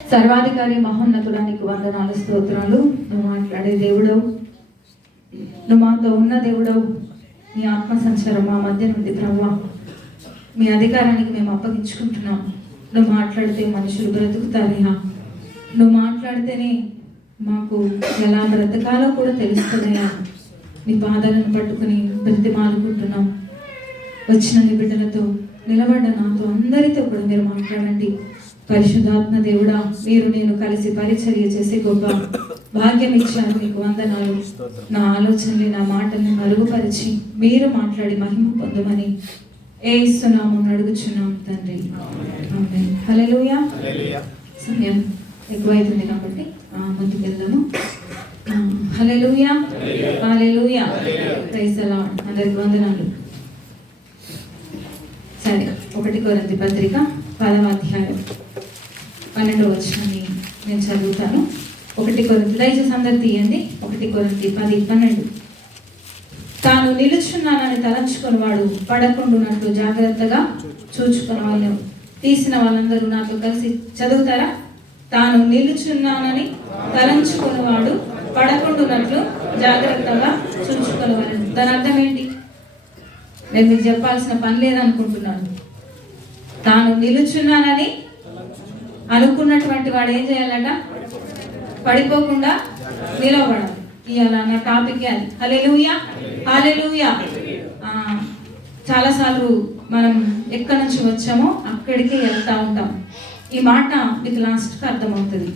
సర్వాధికారి మహోన్నతుడానికి వందనాలు, స్తోత్రాలు. నువ్వు మాట్లాడే దేవుడవు, నువ్వు మాతో ఉన్న దేవుడవు. నీ ఆత్మ సంచారం మా మధ్య నుండి ప్రభువా, మీ అధికారానికి మేము అప్పగించుకుంటున్నాం. నువ్వు మాట్లాడితే మనుషులు బ్రతుకుతారయ్యా. నువ్వు మాట్లాడితేనే మాకు ఎలా బ్రతకాలో కూడా తెలుస్తుందయ్యా. నీ పాదాలను పట్టుకుని బ్రతిమాలుకుంటున్నాం. వచ్చిన నీ బిడ్డలతో, నిలబడ్డ నాతో, అందరితో కూడా మీరు మాట్లాడండి. పరిశుద్ధాత్మ దేవుడా, మీరు నేను కలిసి పరిచర్య చేసే గొప్ప భాగ్యం ఇచ్చారు. మీకు వందనాలు. నా ఆలోచనలు, నా మాటల్ని మరుగుపరిచి మీరు మాట్లాడి మహిమ పొందమని యేసు నామమున అడుగుచున్నాం తండ్రి. ఆమేన్. హల్లెలూయా. సమయం ఎక్కువైతుంది కాబట్టి ముందుకు వెళ్దాము. హల్లెలూయా, హల్లెలూయా, ప్రైజ్ ది లార్డ్. అందరికి వందనాలు. సరే, 1 కొరింథీ పత్రిక 10వ అధ్యాయం 12వ వచనాన్ని నేను చదువుతాను. 1 కొరింథీ, దయచేసి అందరు తీయండి. 1 కొరింథీ 10:12. తాను నిలుచున్నానని తలంచుకుని వాడు పడకుండానట్లు జాగ్రత్తగా చూచుకున్న వాళ్ళు. తీసిన వాళ్ళందరూ నాతో కలిసి చదువుతారా? తాను నిలుచున్నానని తలంచుకుని వాడు పడకుండానట్లు జాగ్రత్తగా చూచుకున్న వాళ్ళు. దాని అర్థం ఏంటి? నేను మీకు చెప్పాల్సిన పని లేదనుకుంటున్నాను. తాను నిలుచున్నానని అనుకున్నటువంటి వాడు ఏం చేయాలట? పడిపోకుండా నిలబడాలి. ఇవాళ నా టాపిక్ అది. హల్లెలూయా, హల్లెలూయా. చాలాసార్లు మనం ఎక్కడి నుంచి వచ్చామో అక్కడికే వెళ్తూ ఉంటాం. ఈ మాట మీకు లాస్ట్కి అర్థమవుతుంది.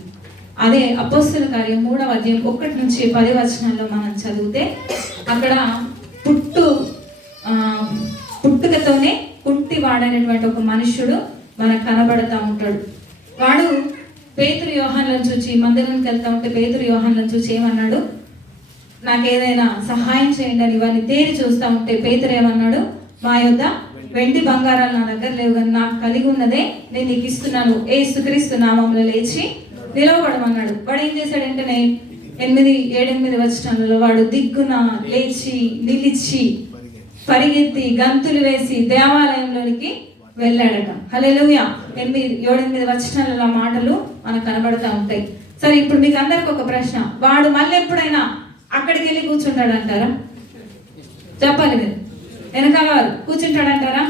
అదే అపోస్తల కార్యం 3వ అధ్యాయం 1 నుంచి 10 వచనాల్లో మనం చదివితే అక్కడ పుట్టుకతోనే కుంటి వాడైనటువంటి ఒక మనుష్యుడు మనకు కనబడతా ఉంటాడు. వాడు పేతురు యోహాన్లను చూచి, మందిరానికి వెళ్తా ఉంటే పేతురు యోహాన్లను చూచి ఏమన్నాడు? నాకు ఏదైనా సహాయం చేయండి అని ఇవన్నీ తేరి చూస్తూ ఉంటే పేతురు ఏమన్నాడు? మా యొద్ద వెండి బంగారాలు నా దగ్గర లేవు, కానీ నాకు కలిగి ఉన్నదే నేను నీకు ఇస్తున్నాను. యేసుక్రీస్తు నామములో లేచి నిలవబడమన్నాడు. వాడు ఏం చేశాడు? వెంటనే 7-8 వచనాలలో వాడు దిగ్గున లేచి నిలిచి పరిగెత్తి గంతులు వేసి దేవాలయంలోనికి వెళ్ళాడట. హల్లెలూయా. 7-8 వచనాలలో మాటలు మనకు కనబడతా ఉంటాయి. సరే, ఇప్పుడు మీకు అందరికి ఒక ప్రశ్న. వాడు మళ్ళీ ఎప్పుడైనా అక్కడికి వెళ్ళి కూర్చుంటాడంటారా? చెప్పాలి మీరు. వెనకాల వారు కూర్చుంటాడంటారా?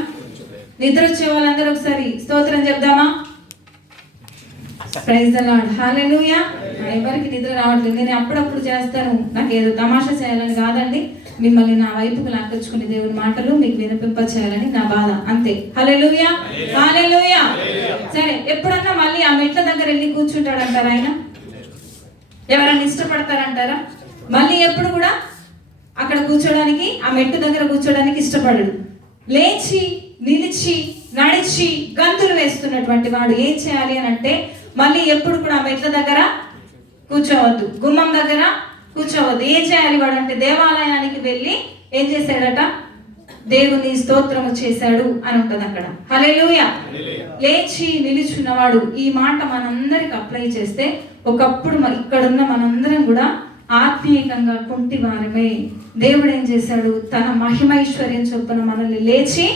నిద్ర వచ్చే వాళ్ళందరూ ఒకసారి స్తోత్రం చెప్దామా? Praise the lord. హల్లెలూయా. ఎవరికి నిద్ర రావట్లేదు. నేను అప్పుడప్పుడు చేస్తాను, నాకు ఏదో తమాషా చేయాలని కాదండి, మిమ్మల్ని నా వైపుకు లాక్కొచ్చుకుని దేవుని మాటలు మీకు వినిపింప చేయాలని నా బాధ, అంతే. హల్లెలూయా, హల్లెలూయా. సరే, ఎప్పుడన్నా మళ్ళీ ఆ మెట్ల దగ్గర వెళ్ళి కూర్చుంటాడంటారా? ఆయన ఎవరన్నా ఇష్టపడతారంటారా? మళ్ళీ ఎప్పుడు కూడా అక్కడ కూర్చోడానికి, ఆ మెట్టు దగ్గర కూర్చోడానికి ఇష్టపడడు. లేచి నిలిచి నడిచి గంతులు వేస్తున్నటువంటి వాడు ఏం చేయాలి అని అంటే, మళ్ళీ ఎప్పుడు కూడా ఆ మెట్ల దగ్గర కూర్చోవద్దు, గుమ్మం దగ్గర కూర్చోవద్దు. ఏం చేయాలి వాడు అంటే, దేవాలయానికి వెళ్ళి ఏం చేశాడట? దేవుని స్తోత్రము చేశాడు అని ఉంటుంది అక్కడ. హల్లెలూయా. లేచి నిలుచున్నవాడు. ఈ మాట మనందరికి అప్లై చేస్తే, ఒకప్పుడు ఇక్కడున్న మనందరం కూడా ఆత్మీయంగా కుంటి వారమే. దేవుడు ఏం చేశాడు? తన మహిమైశ్వర్యం చొప్పున మనల్ని లేచి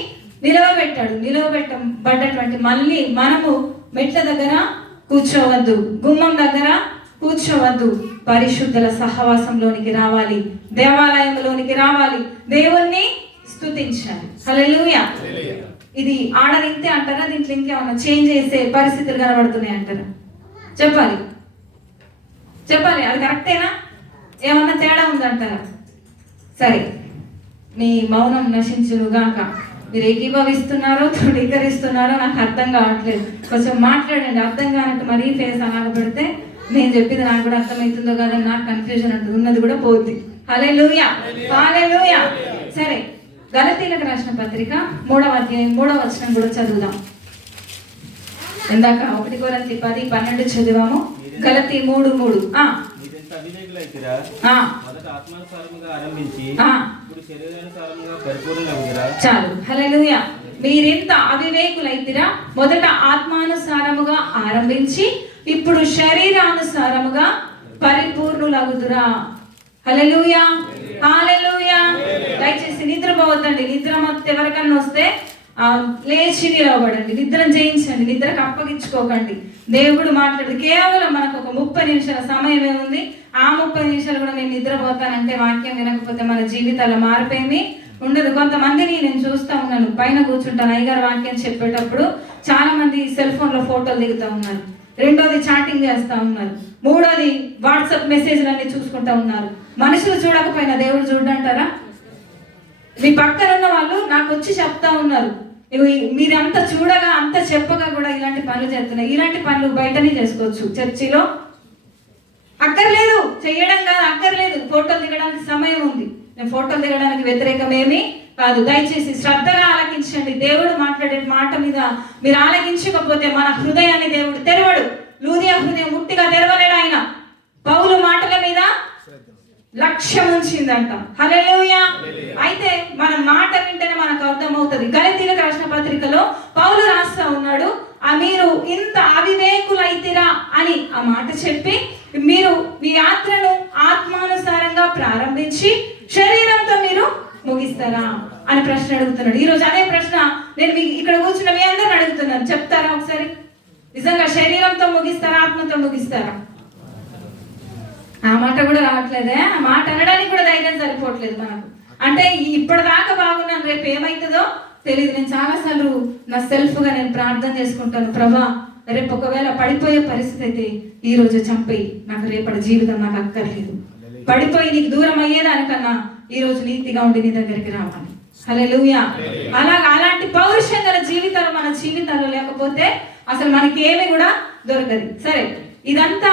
నిలవబెట్టాడు. నిలవబెట్టబడ్డటువంటి మళ్ళీ మనము మెట్ల దగ్గర కూర్చోవద్దు, గుమ్మం దగ్గర కూర్చోవద్దు. పరిశుద్ధుల సహవాసంలోనికి రావాలి, దేవాలయంలోనికి రావాలి, దేవుణ్ణి స్తుతించాలి. హల్లెలూయా. ఇది ఆడనింతే అంటారా? దీంట్లో ఇంకేమన్నా చేంజ్ చేసే పరిస్థితులు కనబడుతున్నాయి అంటారా? చెప్పాలి, చెప్పాలి. అది కరెక్టేనా? ఏమన్నా తేడా ఉందంటారా? సరే, మీ మౌనం నశించునుగాక. మీరు ఏకీభవిస్తున్నారో తృణీకరిస్తున్నారో నాకు అర్థం కావట్లేదు. కొంచెం మాట్లాడండి. అర్థం కానట్టు మరీ ఫేస్ అలాగ పెడితే నేను చెప్పింది నాకు కూడా అర్థమవుతుందో కాదని నాకు కన్ఫ్యూజన్ అంటుంది, ఉన్నది కూడా పోద్ది. హల్లెలూయా, హల్లెలూయా. సరే, గలతీయులకు రాసిన పత్రిక 3వ అధ్యాయం 3వ వచనం కూడా చదువుదాం. ఇందాక 1 కొరింథీ 10:12 చదివాము. గలతీ 3:3. చాలు. హల్లెలూయా. మీరెంత అవివేకులైతిరా, మొదట ఆత్మానుసారముగా ఆరంభించి ఇప్పుడు శరీరానుసారముగా పరిపూర్ణులగుదురా. హల్లెలూయా, హల్లెలూయా. దయచేసి నిద్రపోవద్దండి. నిద్ర మొత్తం ఎవరికన్నా వస్తే లేచి నిలవబడండి, నిద్రను జయించండి, నిద్రకు అప్పగించుకోకండి. దేవుడు మాట్లాడు కేవలం మనకు ఒక 30 నిమిషాల సమయమే ఉంది. ఆ 30 నిమిషాలు కూడా నేను నిద్రపోతానంటే వాక్యం వినకపోతే మన జీవితాల మార్పేమి ఉండదు. కొంతమందిని నేను చూస్తూ ఉన్నాను, పైన కూర్చుంటాను అయ్యగారు వాక్యం చెప్పేటప్పుడు చాలా మంది సెల్ ఫోన్లో ఫోటోలు దిగుతూ ఉన్నారు, రెండోది చాటింగ్ చేస్తూ ఉన్నారు, మూడోది వాట్సాప్ మెసేజ్లు అన్ని చూసుకుంటూ ఉన్నారు. మనుషులు చూడకపోయినా దేవుడు చూడంటారా? మీ పక్కన ఉన్న వాళ్ళు నాకు వచ్చి చెప్తా ఉన్నారు, మీరంతా చూడగా అంత చెప్పగా కూడా ఇలాంటి పనులు చేస్తున్నాయి. ఇలాంటి పనులు బయటనే చేసుకోవచ్చు, చర్చిలో అక్కర్లేదు, చేయడం కాదు అక్కర్లేదు. ఫోటోలు దిగడానికి సమయం ఉంది. నేను ఫోటోలు దిగడానికి వ్యతిరేకమేమీ కాదు. దయచేసి శ్రద్ధగా ఆలకించండి. దేవుడు మాట్లాడే మాట మీద మీరు ఆలకించకపోతే మన హృదయాన్ని దేవుడు తెరవడు. లూదియా హృదయం ముట్టిగా తెరవలేడు ఆయన. పౌలు మాటల మీద లక్ష్యం ఉంచిందంట. హల్లెలూయా. అయితే మన మాట వింటేనే మనకు అర్థమవుతుంది. గలతీయులకు రాసిన పత్రికలో పౌలు రాస్తా ఉన్నాడు, మీరు ఇంత అవివేకులైతిరా అని ఆ మాట చెప్పి, మీరు మీ యాత్రను ఆత్మానుసారంగా ప్రారంభించి శరీరంతో మీరు ముగిస్తారా అని ప్రశ్న అడుగుతున్నాడు. ఈరోజు అదే ప్రశ్న నేను మీకు ఇక్కడ కూర్చున్న మీ అందరిని అడుగుతున్నాను, చెప్తారా ఒకసారి? నిజంగా శరీరంతో ముగిస్తారా, ఆత్మతో ముగిస్తారా? ఆ మాట కూడా రావట్లేదే. ఆ మాట అనడానికి కూడా ధైర్యం సరిపోవట్లేదు మనకు. అంటే ఇప్పటిదాకా బాగున్నాను, రేపు ఏమవుతుందో తెలియదు. నేను చాలాసార్లు నా సెల్ఫ్గా నేను ప్రార్థన చేసుకుంటాను, ప్రభా రేపు ఒకవేళ పడిపోయే పరిస్థితి అయితే ఈ రోజు చంపేయి, నాకు రేపటి జీవితం నాకు అక్కర్లేదు. పడిపోయి నీకు దూరం అయ్యేదానికన్నా ఈ రోజు నీతిగా ఉండి నీ దగ్గరికి రావాలి. హల్లెలూయా. అలాంటి పౌరుషం గల జీవితాలు మన జీవితాల్లో లేకపోతే అసలు మనకి ఏమి కూడా దొరకదు. సరే, ఇదంతా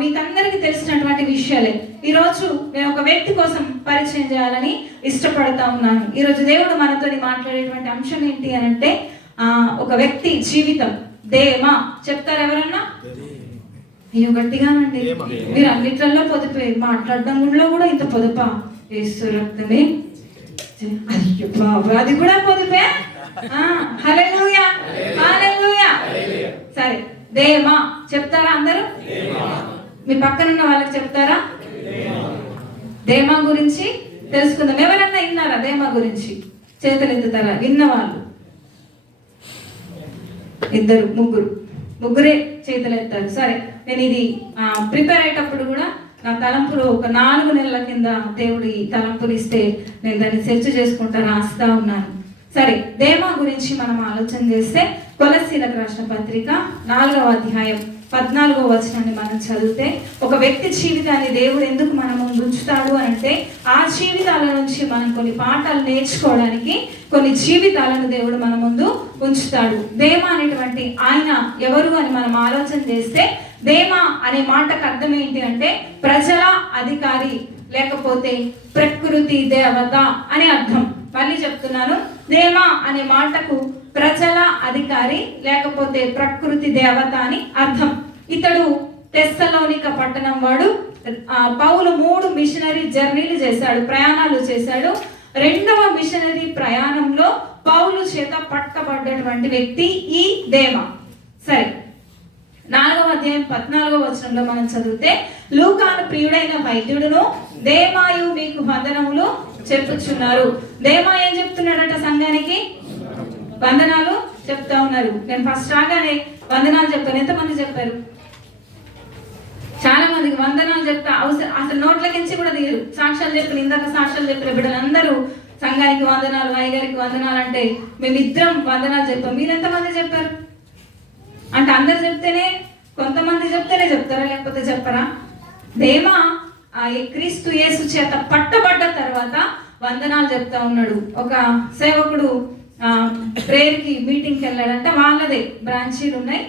మీకందరికి తెలిసినటువంటి విషయాలే. ఈరోజు నేను ఒక వ్యక్తి కోసం పరిచయం చేయాలని ఇష్టపడతా ఉన్నాను. ఈరోజు దేవుడు మనతో మాట్లాడేటువంటి అంశం ఏంటి అని అంటే, ఒక వ్యక్తి జీవితం దేమా. చెప్తారు ఎవరన్నా? అయ్యో గట్టిగానండి, మీరు అన్నిట్లలో పొదుపే, మాట్లాడడంలో కూడా ఇంత పొదుపా? యేసు రక్తమే, అయ్యో బాబా అది కూడా పొదుపే. హల్లెలూయా, హల్లెలూయా. సరే, దేమా చెప్తారా అందరూ? మీ పక్కనున్న వాళ్ళకి చెప్తారా? దేమా గురించి తెలుసుకుందాం. ఎవరన్నా విన్నారా దేమా గురించి? చేతులు ఎత్తుతారా విన్నవాళ్ళు? ఇద్దరు, ముగ్గురే చేతులు ఎత్తారు. సరే, నేను ఇది ప్రిపేర్ అయ్యేటప్పుడు కూడా నా తలంపులు ఒక 4 నెలల కింద దేవుడు ఈ తలంపులు ఇస్తే నేను దాన్ని సెర్చ్ చేసుకుంటా రాస్తా ఉన్నాను. సరే, దేమా గురించి మనం ఆలోచన చేస్తే కొలస్సీలకు రాసిన పత్రిక 4వ అధ్యాయం 14వ వచనాన్ని మనం చదివితే, ఒక వ్యక్తి జీవితాన్ని దేవుడు ఎందుకు మన ముందు ఉంచుతాడు అంటే ఆ జీవితాల నుంచి మనం కొన్ని పాఠాలు నేర్చుకోవడానికి కొన్ని జీవితాలను దేవుడు మన ముందు ఉంచుతాడు. దేమా అనేటువంటి ఆయన ఎవరు అని మనం ఆలోచన చేస్తే, దేమా అనే మాటకు అర్థం ఏంటి అంటే ప్రజల అధికారి లేకపోతే ప్రకృతి దేవత అనే అర్థం. మళ్ళీ చెప్తున్నాను, దేమా అనే మాటకు ప్రజల అధికారి లేకపోతే ప్రకృతి దేవత అని అర్థం. ఇతడు తెస్సలోనిక పట్టణం వాడు. పౌలు 3 మిషనరీ జర్నీలు చేశాడు, ప్రయాణాలు చేశాడు. 2వ మిషనరీ ప్రయాణంలో పౌలు చేత పట్టబడ్డటువంటి వ్యక్తి ఈ దేమా. సరే, 4వ అధ్యాయం 14వ వచనంలో మనం చదివితే, లూకాను ప్రియుడైన వైద్యుడును దేమాయు మీకు వందనములు చెప్పుచున్నారు. దేమా ఏం చెప్తున్నాడట? సంఘానికి వందనాలు చెప్తా ఉన్నారు. నేను ఫస్ట్ రాగానే వందనాలు చెప్తాను. ఎంతమంది చెప్పారు? చాలా మందికి వందనాలు చెప్తా అసలు నోట్లకించి కూడా తీయరు. సాక్ష్యాలు చెప్పిన, ఇందాక సాక్ష్యాలు చెప్పిన బిడ్డలందరూ సంఘానికి వందనాలు, అయ్యగారికి వందనాలు అంటే మేమిద్దరం వందనాలు చెప్పాం. మీరు ఎంతమంది చెప్పారు? అంటే అందరు చెప్తేనే, కొంతమంది చెప్తేనే చెప్తారా లేకపోతే చెప్పరా? దేమా క్రీస్తు యేసు చేత పట్టబడ్డ తర్వాత వందనాలు చెప్తా ఉన్నాడు. ఒక సేవకుడు ప్రేయర్కి మీటింగ్కి వెళ్ళాడంటే, వాళ్ళదే బ్రాంచీలు ఉన్నాయి.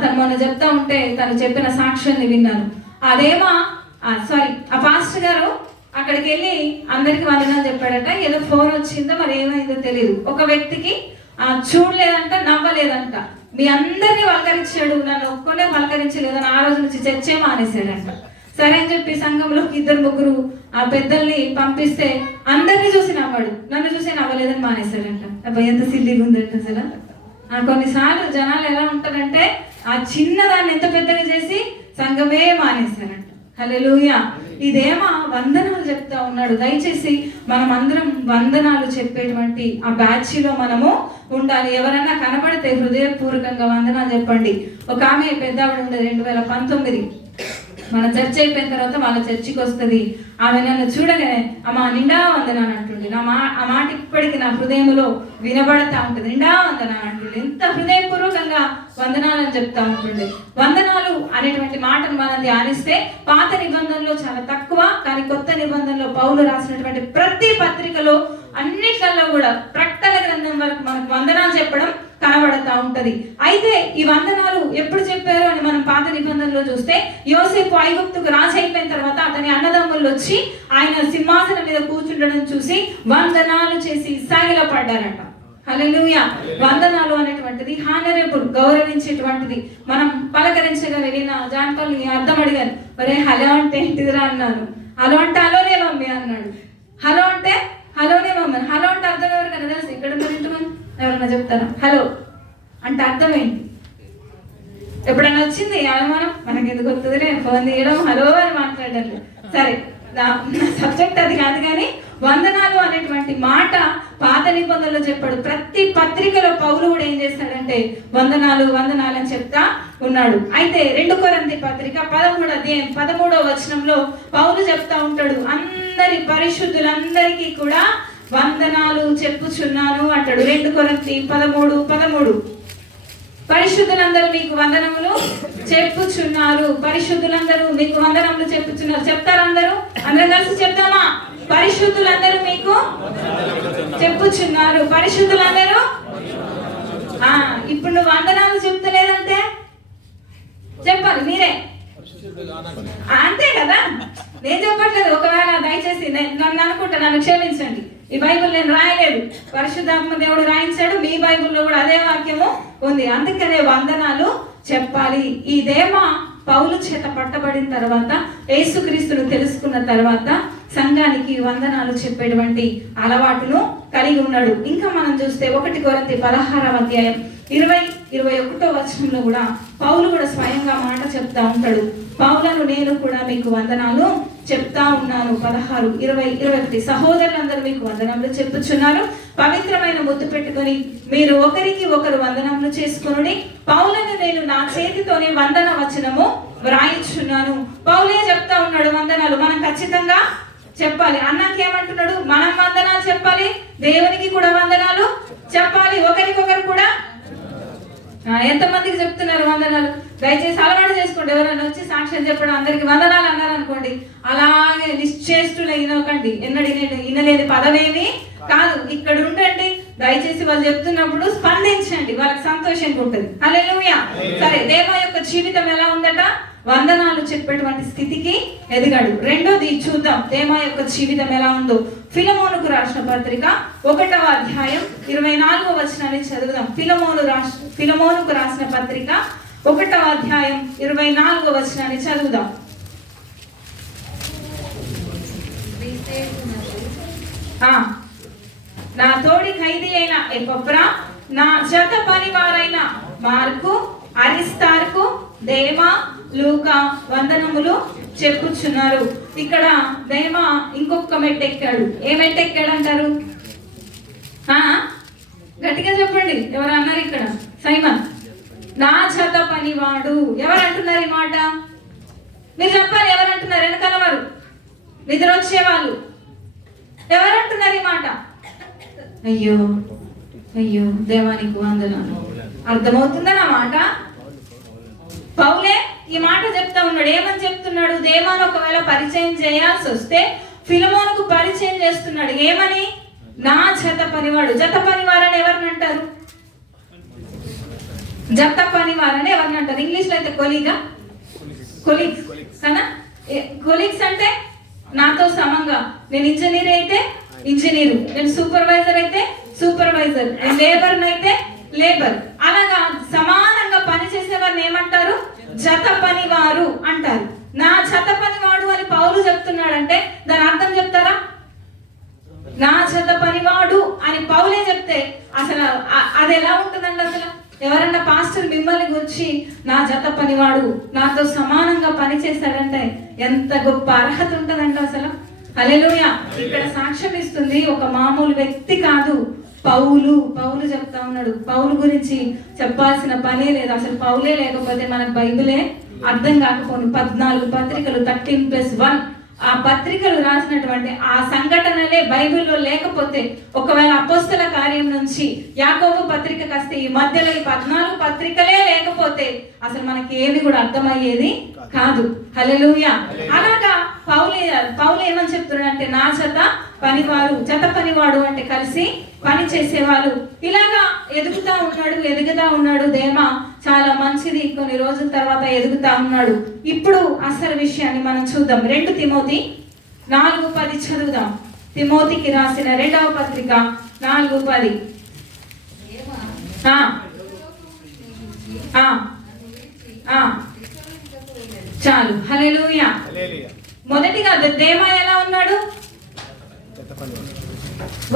తను మొన్న చెప్తా ఉంటే తను చెప్పిన సాక్ష్యాన్ని విన్నాను. అదేమా ఆ పాస్టర్ గారు అక్కడికి వెళ్ళి అందరికి వందనాలు చెప్పాడట. ఏదో ఫోన్ వచ్చిందో మరి ఏమైందో తెలియదు. ఒక వ్యక్తికి చూడలేదంట, నవ్వలేదంట. మీ అందరినీ పలకరించాడు, నన్ను ఒక్కనే పలకరించలేదని ఆ రోజు నుంచి చర్చే మానేశాడంట. సరే అని చెప్పి సంఘంలోకి 2-3 పెద్దల్ని పంపిస్తే అందరినీ చూసి నవ్వాడు, నన్ను చూసి నవ్వలేదని మానేశాడంట. అబ్బాయి ఎంత సిల్లీగా ఉందంట అసలు. కొన్నిసార్లు జనాలు ఎలా ఉంటారంటే ఆ చిన్నదాన్ని ఎంత పెద్దగా చేసి సంఘమే మానేశారంట. హల్లెలూయా. ఇదేమో వందనాలు చెప్తా ఉన్నాడు. దయచేసి మనం అందరం వందనాలు చెప్పేటువంటి ఆ బ్యాచ్లో మనము ఉండాలి. ఎవరన్నా కనబడితే హృదయపూర్వకంగా వందనాలు చెప్పండి. ఒక ఆమె పెద్ద ఆవిడ ఉండేది 2019 మన చర్చ్ అయిపోయిన తర్వాత వాళ్ళ చర్చికి వస్తుంది. ఆమె నన్ను చూడగానే అమ్మా నిండా వందనాలు అంటుండే. ఆ మాట ఇప్పటికి నా హృదయంలో వినబడతా ఉంటుంది. నిండా వందనాలు అంటుండే. ఎంత హృదయపూర్వకంగా వందనాలని చెప్తా ఉంటుండే. వందనాలు అనేటువంటి మాటను మనం ధ్యానిస్తే పాత నిబంధనలో చాలా తక్కువ, కానీ కొత్త నిబంధనలో పౌలు రాసినటువంటి ప్రతి పత్రికలో అన్నిట్లలో కూడా ప్రకటన గ్రంథం వరకు మనకు వందనాలు చెప్పడం కనబడతా ఉంటది. అయితే ఈ వందనాలు ఎప్పుడు చెప్పారు అని మనం పాత నిబంధనలో చూస్తే, యోసేపు ఐగుప్తుకు రాజు అయిపోయిన తర్వాత అతని అన్నదమ్ములు వచ్చి ఆయన సింహాసనం మీద కూర్చుండడం చూసి వందనాలు చేసి సాగిలపడ్డారట. హల్లెలూయా. వందనాలు అనేటువంటిది హానరబుల్, గౌరవించేటువంటిది. మనం పలకరించగా వెళ్ళిన జాన్పల్లి అర్థం అడిగాను, మరే హలో అంటే ఏంటిదిరా అన్నాను. హలో అంటే హలోనే మమ్మీ అన్నాడు. హలో అంటే హలోనే మమ్మీ. హలో అంటే అర్థం ఎవరికైనా తెలుసు? ఇక్కడ ఇంటి ఎవరన్నా చెప్తారా? హలో అంటే అర్థం ఏంటి? ఎప్పుడన్నా వచ్చింది అనుమానం? మనకి ఎందుకు వస్తుందిలే ఫోన్ తీయడం, హలో అని మాట్లాడడం. సరే, నా సబ్జెక్ట్ అది కాదు. కానీ వందనాలు అనేటువంటి మాట పాత నిబంధనలో చెప్పాడు. ప్రతి పత్రికలో పౌలు కూడా ఏం చేస్తాడంటే వందనాలు వందనాలు అని చెప్తా ఉన్నాడు. అయితే 2 కొరింథీ పత్రిక 13వ అధ్యాయం 13వ వచనంలో పౌలు చెప్తా ఉంటాడు, అందరి పరిశుద్ధులందరికీ కూడా వందనాలు చెప్పుచున్నాను అంటాడు. 2 కొరింథీ 13:13 పరిశుద్ధులందరూ మీకు వందనములు చెప్పుచున్నారు. పరిశుద్ధులందరూ మీకు వందనములు చెప్పుచున్నారు. చెప్తారు అందరూ? అందరం కలిసి చెప్తామా? పరిశుద్ధులందరూ మీకు చెప్పుచున్నారు. పరిశుద్ధులందరూ. ఇప్పుడు నువ్వు వందనాలు చెప్తలేదంటే చెప్పాలి మీరే, అంతే కదా? నేను చెప్పట్లేదు. ఒకవేళ దయచేసి నన్ను అనుకుంటా, నన్ను క్షమించండి. ఈ బైబిల్ నేను రాయలేదు, పరిశుద్ధాత్మ దేవుడు రాయించాడు. మీ బైబిల్లో కూడా అదే వాక్యము ఉంది. అందుకనే వందనాలు చెప్పాలి. ఈ దేమ పౌలు చేత పట్టబడిన తర్వాత, యేసుక్రీస్తును తెలుసుకున్న తర్వాత సంఘానికి వందనాలు చెప్పేటువంటి అలవాటును కలిగి ఉన్నాడు. ఇంకా మనం చూస్తే 1 కొరింథీ 16వ అధ్యాయం 20-21 వచనంలో కూడా పౌలు కూడా స్వయంగా మాట చెప్తా ఉంటాడు. పౌలను నేను కూడా మీకు వందనాలు చెప్తా ఉన్నాను. 16:20-21 సహోదరులందరూ మీకు వందనములు చెప్పుచున్నారు. పవిత్రమైన ముద్దు పెట్టుకొని మీరు ఒకరికి ఒకరు వందనములు చేసుకొనుడి. పౌలను నేను నా చేతితోనే వందన వచనము వ్రాయించున్నాను. పౌలే చెప్తా ఉన్నాడు వందనాలు మనం ఖచ్చితంగా చెప్పాలి. అన్నకి ఏమంటున్నాడు? మనం వందనాలు చెప్పాలి, దేవునికి కూడా వందనాలు చెప్పాలి, ఒకరికొకరు కూడా. ఎంతమందికి చెప్తున్నారు వందనాలు? దయచేసి అలవాటు చేసుకోండి. ఎవరైనా వచ్చి సాక్ష్యం చెప్పడం, అందరికి వందనాలు అన్నారు అనుకోండి, అలాగే నిశ్చేష్టులు వినకండి. వినలేని పదమేమి కాదు. ఇక్కడ ఉండండి, దయచేసి వాళ్ళు చెప్తున్నప్పుడు స్పందించండి, వాళ్ళకి సంతోషంగా ఉంటుంది. హల్లెలూయా. సరే, దేవ యొక్క జీవితం ఎలా ఉందట? వందనాలు చెప్పేటువంటి స్థితికి ఎదిగాడు. రెండోది చూద్దాం, దేమా యొక్క జీవితం ఎలా ఉందో. ఫిలమోనుకు రాసిన పత్రిక 1వ అధ్యాయం 24వ వచనాన్ని చదువుదాం. ఫిలమోనుకు రాసిన పత్రిక 1వ అధ్యాయం 24వ వచనాన్ని చదువుదాం. నా తోడి ఖైదీ అయిన ఎపఫ్రా, నా జత పనివారైన మార్కు, అరిస్తార్కు, దేమా, లూకా వందనములు చెప్పుచున్నారు. ఇక్కడ దేమా ఇంకొక మెట్టెక్కాడు. ఏ మెట్టెక్కాడు అంటారు? గట్టిగా చెప్పండి. ఎవరు అన్నారు ఇక్కడ? సైమన్. నా జత పనివాడు. ఎవరు అంటున్నారు ఈ మాట? మీరు చెప్పాలి. ఎవరు అంటున్నారు? వెనకాల వారు, నిద్ర వచ్చేవాళ్ళు ఎవరు అంటున్నారు ఈ మాట? అయ్యో అయ్యో దేవానికి వందనాలు. అర్థమవుతుందా నా మాట? పౌలే ఈ మాట చెప్తా ఉన్నాడు. ఏమని చెప్తున్నాడు? దేమాను ఒకవేళ పరిచయం చేయాల్సి వస్తే ఫిలమోనుకు పరిచయం చేస్తున్నాడు. ఏమని? నా జత పనివాడు. జత పనివారని ఎవరిని అంటారు? జత పనివారని ఎవరిని అంటారు? ఇంగ్లీష్ లో అయితే కొలీగా, కొలీగ్స్ కదా. కొలీగ్స్ అంటే నాతో సమంగా, నేను ఇంజనీర్ అయితే ఇంజనీరు, నేను సూపర్వైజర్ అయితే సూపర్వైజర్, నేను లేబర్ అయితే లేబర్, అలాగా సమానంగా పనిచేసే వారిని ఏమంటారు? జత పనివారు అంటారు. నా జత పనివాడు అని పౌలు చెప్తున్నాడంటే దాని అర్థం చెప్తారా? నా జత పనివాడు అని పౌలే చెప్తే అసలు అది ఎలా ఉంటుందండి? అసలు ఎవరన్నా పాస్టర్ మిమ్మల్ని గురించి నా జత పనివాడు, నాతో సమానంగా పని చేశాడంటే ఎంత గొప్ప అర్హత ఉంటుందంట అసలు. హల్లెలూయా. ఇక్కడ సాక్ష్యం ఇస్తుంది ఒక మామూలు వ్యక్తి కాదు, పౌలు చెప్తా ఉన్నాడు. పౌలు గురించి చెప్పాల్సిన పనే లేదు. అసలు పౌలే లేకపోతే మనకు బైబిలే అర్థం కాకపోను. 14 పత్రికలు 13+1 ఆ పత్రికలు రాసినటువంటి ఆ సంఘటనలే బైబిల్లో లేకపోతే, ఒకవేళ అపోస్తల కార్యం నుంచి యాకోబు పత్రిక కాస్తే ఈ మధ్యలో ఈ 14 పత్రికలే లేకపోతే అసలు మనకి ఏమి కూడా అర్థమయ్యేది కాదు. హల్లెలూయా. అలాగా పౌలు ఏమని చెప్తున్నాడు అంటే, నా జత పనివాడు అంటే కలిసి పని చేసేవాళ్ళు. ఇలాగా ఎదుగుతా ఉన్నాడు. దేమా చాలా మంచిది. కొన్ని రోజుల తర్వాత ఎదుగుతా ఉన్నాడు. ఇప్పుడు అసలు విషయాన్ని మనం చూద్దాం. 2 తిమోతి 4:10 చదువుదాం. తిమోతికి రాసిన 2వ పత్రిక 4:10. చాలు. హల్లెలూయా. మొదటిగా దేమా ఎలా ఉన్నాడు?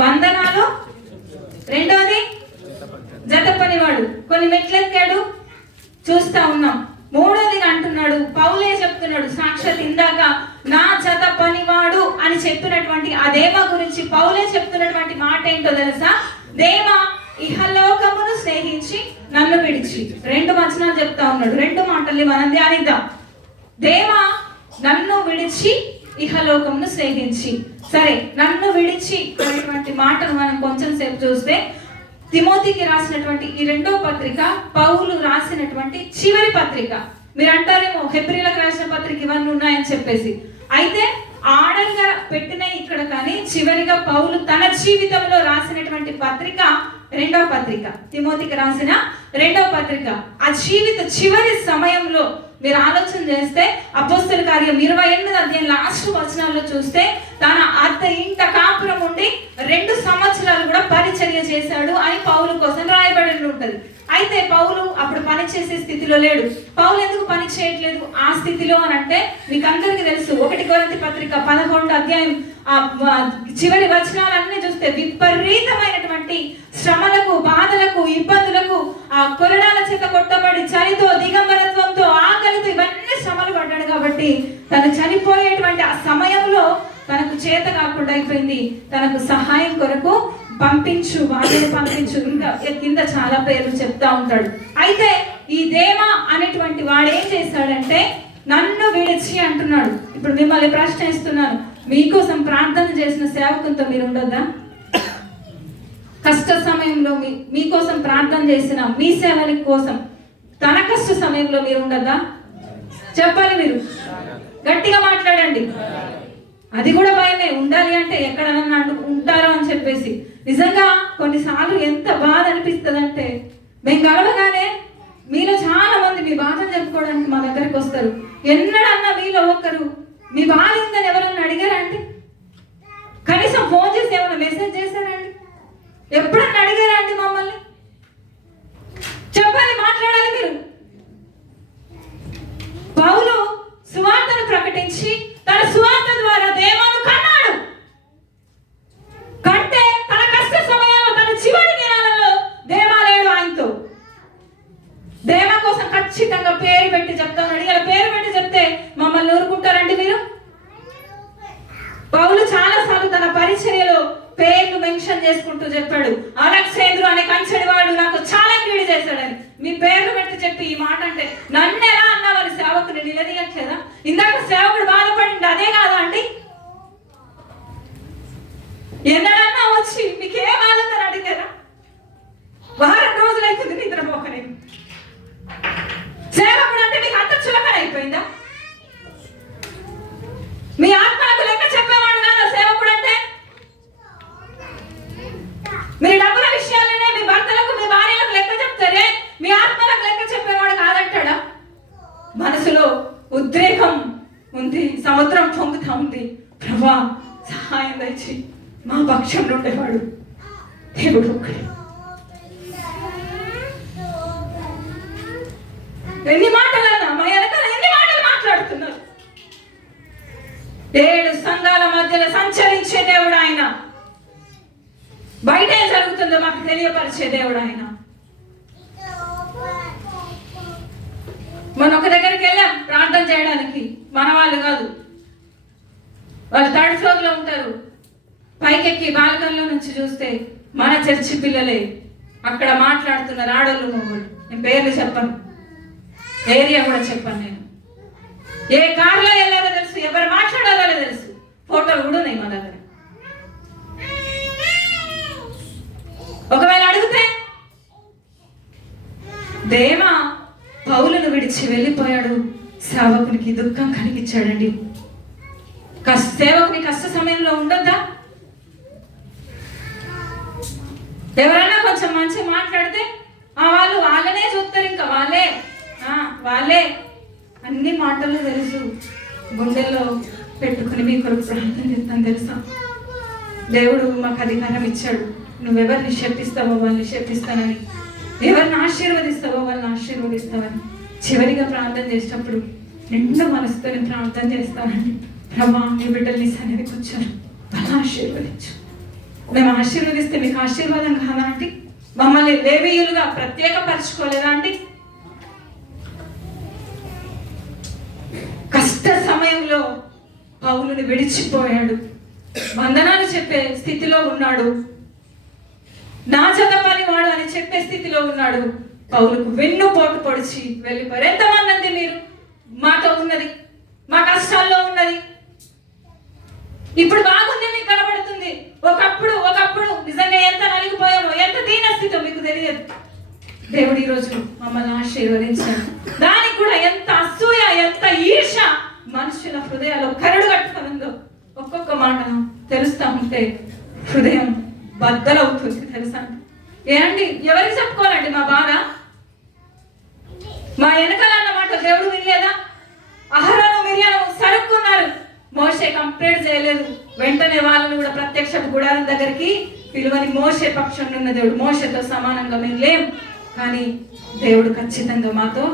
వందనాలు. రెండోది జత పనివాడు, కొన్ని మెట్లెక్కాడు, చూస్తా ఉన్నాం. మూడోదిగా అంటున్నాడు, పౌలే చెప్తున్నాడు, సాక్షాత్ ఇందాక నా జత పనివాడు అని చెప్పినటువంటి ఆ దేమా గురించి పౌలే చెప్తున్నటువంటి మాట ఏంటో తెలుసా? దేమా ఇహలోకమును స్నేహించి నన్ను విడిచి. 2 వచనాలు చెప్తా ఉన్నాడు. 2 మాటల్ని మనం ధ్యానిద్దాం. దేమా నన్ను విడిచి ఇహలోకమును స్నేహించి. సరే, నన్ను విడిచి అనేటువంటి మాటను మనం కొంచెం సేపు చూస్తే, తిమోతికి రాసినటువంటి ఈ 2వ పత్రిక పౌలు రాసినటువంటి చివరి పత్రిక. మీరు అంటారేమో హెబ్రీలకు రాసిన పత్రిక ఇవన్నీ ఉన్నాయని చెప్పేసి. అయితే ఆడంగా పెట్టిన ఇక్కడ కానీ చివరిగా పౌలు తన జీవితంలో రాసినటువంటి పత్రిక 2వ పత్రిక, తిమోతికి రాసిన 2వ పత్రిక. ఆ జీవిత చివరి సమయంలో మీరు ఆలోచన చేస్తే అపోస్తల కార్యం 28వ అధ్యాయం లాస్ట్ వచనాల్లో చూస్తే, తన అత్త ఇంట కాపురం ఉండి 2 సంవత్సరాలు కూడా పరిచర్య చేశాడు అని పౌలు కోసం రాయబడి ఉంటది. అయితే పౌలు అప్పుడు పని చేసే స్థితిలో లేడు. పౌలు ఎందుకు పని చేయట్లేదు ఆ స్థితిలో అని అంటే, మీకు అందరికీ తెలుసు. 1 కొరింథీ పత్రిక 11వ అధ్యాయం చివరి వచనాలన్నీ చూస్తే విపరీతమైనటువంటి శ్రమలకు, బాధలకు, ఇబ్బందులకు, ఆ కొరడాల చేత కొట్టబడి చలితో, దిగంబరత్వంతో, ఆకలితో ఇవన్నీ శ్రమలు పడ్డాడు. కాబట్టి తను చనిపోయేటువంటి ఆ సమయంలో తనకు చేత కాకుండా అయిపోయింది. తనకు సహాయం కొరకు పంపించు, వాళ్ళని పంపించు, ఇంకా కింద చాలా పేర్లు చెప్తా ఉంటాడు. అయితే ఈ దేమా అనేటువంటి వాడు ఏం చేశాడంటే, నన్ను విడిచి అంటున్నాడు. ఇప్పుడు మిమ్మల్ని ప్రశ్న ఇస్తున్నాను, మీకోసం ప్రార్థన చేసిన సేవకులతో మీరు ఉండొద్దా? కష్ట సమయంలో మీకోసం ప్రార్థన చేసిన మీ సేవల కోసం తన కష్ట సమయంలో మీరు ఉండొద్దా? చెప్పాలి. మీరు గట్టిగా మాట్లాడండి. అది కూడా భయమే. ఉండాలి అంటే ఎక్కడన్నా ఉంటారో అని చెప్పేసి. నిజంగా కొన్నిసార్లు ఎంత బాధ అనిపిస్తుంది అంటే, మేము కలవగానే మీలో చాలా మంది మీ బాధను చెప్పుకోవడానికి మా దగ్గరికి వస్తారు. ఎన్నడన్నా మీలో ఒకరు మీ బాధ ఉందని ఎవరన్నా అడిగారా అండి? కనీసం ఫోన్ చేసి ఏమైనా మెసేజ్ చేశారా అండి? ఎప్పుడన్నా అడిగారా అండి మమ్మల్ని? చెప్పాలి, మాట్లాడాలి మీరు. పౌలు సువార్తను ప్రకటించి తన సువార్త ద్వారా దేమాను కన్నాడు. కంటే తన కష్ట సమయంలో, తన చివరి దినాలలో దేమా లేడు ఆయనతో. దేమా కోసం ఖచ్చితంగా పేరు పెట్టి చెప్తాను. ఇలా పేరు పెట్టి చెప్తే మమ్మల్ని ఊరుకుంటారండి మీరు? పౌలు చాలా సార్లు తన పరిచర్యలో పేర్లు మెన్షన్ చేసుకుంటూ చెప్పాడు. అలెగ్జాంద్రు అనే కంచెడివాడు నాకు చాలా కీడు చేశాడని. మీ పేర్లు పెట్టి చెప్పి ఈ మాట అంటే, నన్ను ఎలా అన్నావని సేవకుని నిలదీయట్లేదా? ఇందాక సేవకుడు బాధపడింది అదే కాదా అండి? ఎన్నడన్నా వచ్చి మీకే బాధ అని అడిగారా? వారం రోజులైతుంది నిద్రపోకనే. సేవకుడు అంటే మీకు అంత చులకన అయిపోయిందా? మీ ఆత్మలకు లెక్క చెప్పేవాడు కాదా సేవకుడు అంటే? మీరు డబ్బుల విషయాలనే మీ భర్తలకు, మీ భార్యలకు లెక్క చెప్తారే, మీ ఆత్మలకు లెక్క చెప్పేవాడు కాదంటాడా? మనసులో ఉద్రేకం ఉంది, సముద్రం పొంగుతా ఉంది. ప్రభా సహాయం దయచి మా పక్షంలో ఉండేవాడు దేవుడు ఒక్కడే. ఎన్ని మాటలన్నా మా వెనకాల ఎన్ని మాటలు మాట్లాడుతున్నారు. 7 సంఘాల మధ్యలో సంచరించే దేవుడు ఆయన. బయట ఏం జరుగుతుందో మాకు తెలియపరిచే దేవుడు ఆయన. మనం ఒక దగ్గరికి వెళ్ళాం ప్రార్థన చేయడానికి, మన వాళ్ళు కాదు, వాళ్ళు థర్డ్ ఫ్లోర్ లో ఉంటారు. పైకెక్కి బాల్కనీలో నుంచి చూస్తే మన చర్చి పిల్లలే అక్కడ మాట్లాడుతున్నారు, ఆడోళ్ళు మొగోళ్ళు. నేను పేర్లు చెప్పను, ఏరియా కూడా చెప్పను. నేను ఏ కార్లో వెళ్ళారో తెలుసు, ఎవరు మాట్లాడాలో తెలుసు, ఫోటోలు కూడా ఉన్నాయి మా దగ్గర. ఒకవేళ అడిగితే దేమా పౌలును విడిచి వెళ్ళిపోయాడు, సేవకునికి దుఃఖం కలిగించాడండి. సేవకుని కష్ట సమయంలో ఉండొద్దా? ఎవరైనా కొంచెం మంచి మాట్లాడితే వాళ్ళనే చూస్తారు, ఇంకా వాళ్ళే అన్ని మాటలు తెలుసు, గుండెల్లో పెట్టుకుని మీ కొరకు ప్రార్థన చేస్తాను. తెలుసా, దేవుడు మాకు అధికారం ఇచ్చాడు, నువ్వెవరిని శపిస్తావో వాళ్ళని శపిస్తానని, ఎవరిని ఆశీర్వదిస్తావో వాళ్ళని ఆశీర్వదిస్తావని. చివరిగా ప్రార్థన చేసేటప్పుడు నిండు మనసుతో ప్రార్థన చేస్తానండి, ప్రభా నీ బిడ్డలు నీ సన్నిధికి వచ్చారు, వాళ్ళని ఆశీర్వదించు. మేము ఆశీర్వదిస్తే మీకు ఆశీర్వాదం కాదా అండి? మమ్మల్ని లేవీయులుగా ప్రత్యేకపరచుకోలేదా అండి? కష్ట సమయంలో పౌలుని విడిచిపోయాడు, వందనాలు చెప్పే స్థితిలో ఉన్నాడు, నా చదపని వాడు అని చెప్పే స్థితిలో ఉన్నాడు. పౌలుకు వెన్నుపోటు పొడిచి వెళ్ళిపోయారు. ఎంతమంది అండి మీరు మాతో ఉన్నది, మా కష్టాల్లో ఉన్నది? ఇప్పుడు బాగుంది మీకు కనబడుతుంది, ఒకప్పుడు నిజంగా ఎంత నలిగిపోయామో, ఎంత దీనస్థితో మీకు తెలియదు. దేవుడు ఈరోజు మమ్మల్ని ఆశీర్వదించాడు. దానికి కూడా ఎంత అసూయ, ఎంత ఈర్ష మనుషుల హృదయాల్లో కరడు కట్టుకునిందో ఒక్కొక్క మాట తెలుస్తా ఉంటే హృదయం బద్దలవుతుంది. తెలుసా ఏమండి? ఎవరికి చెప్పుకోవాలండి మా బాధ? మా వెనకాల అన్నమాట దేవుడు వినలేదా? అహరోను మిర్యాము సరుక్కున్నారు, మోషే కంప్లీట్ చేయలేదు. వెంటనే వాళ్ళని కూడా ప్రత్యక్ష గుడారం దగ్గరికి పిలువని మోషే పక్షంలో ఉన్న దేవుడు, మోషేతో సమానంగా మేము లేం, కానీ దేవుడు ఖచ్చితంగా మాతో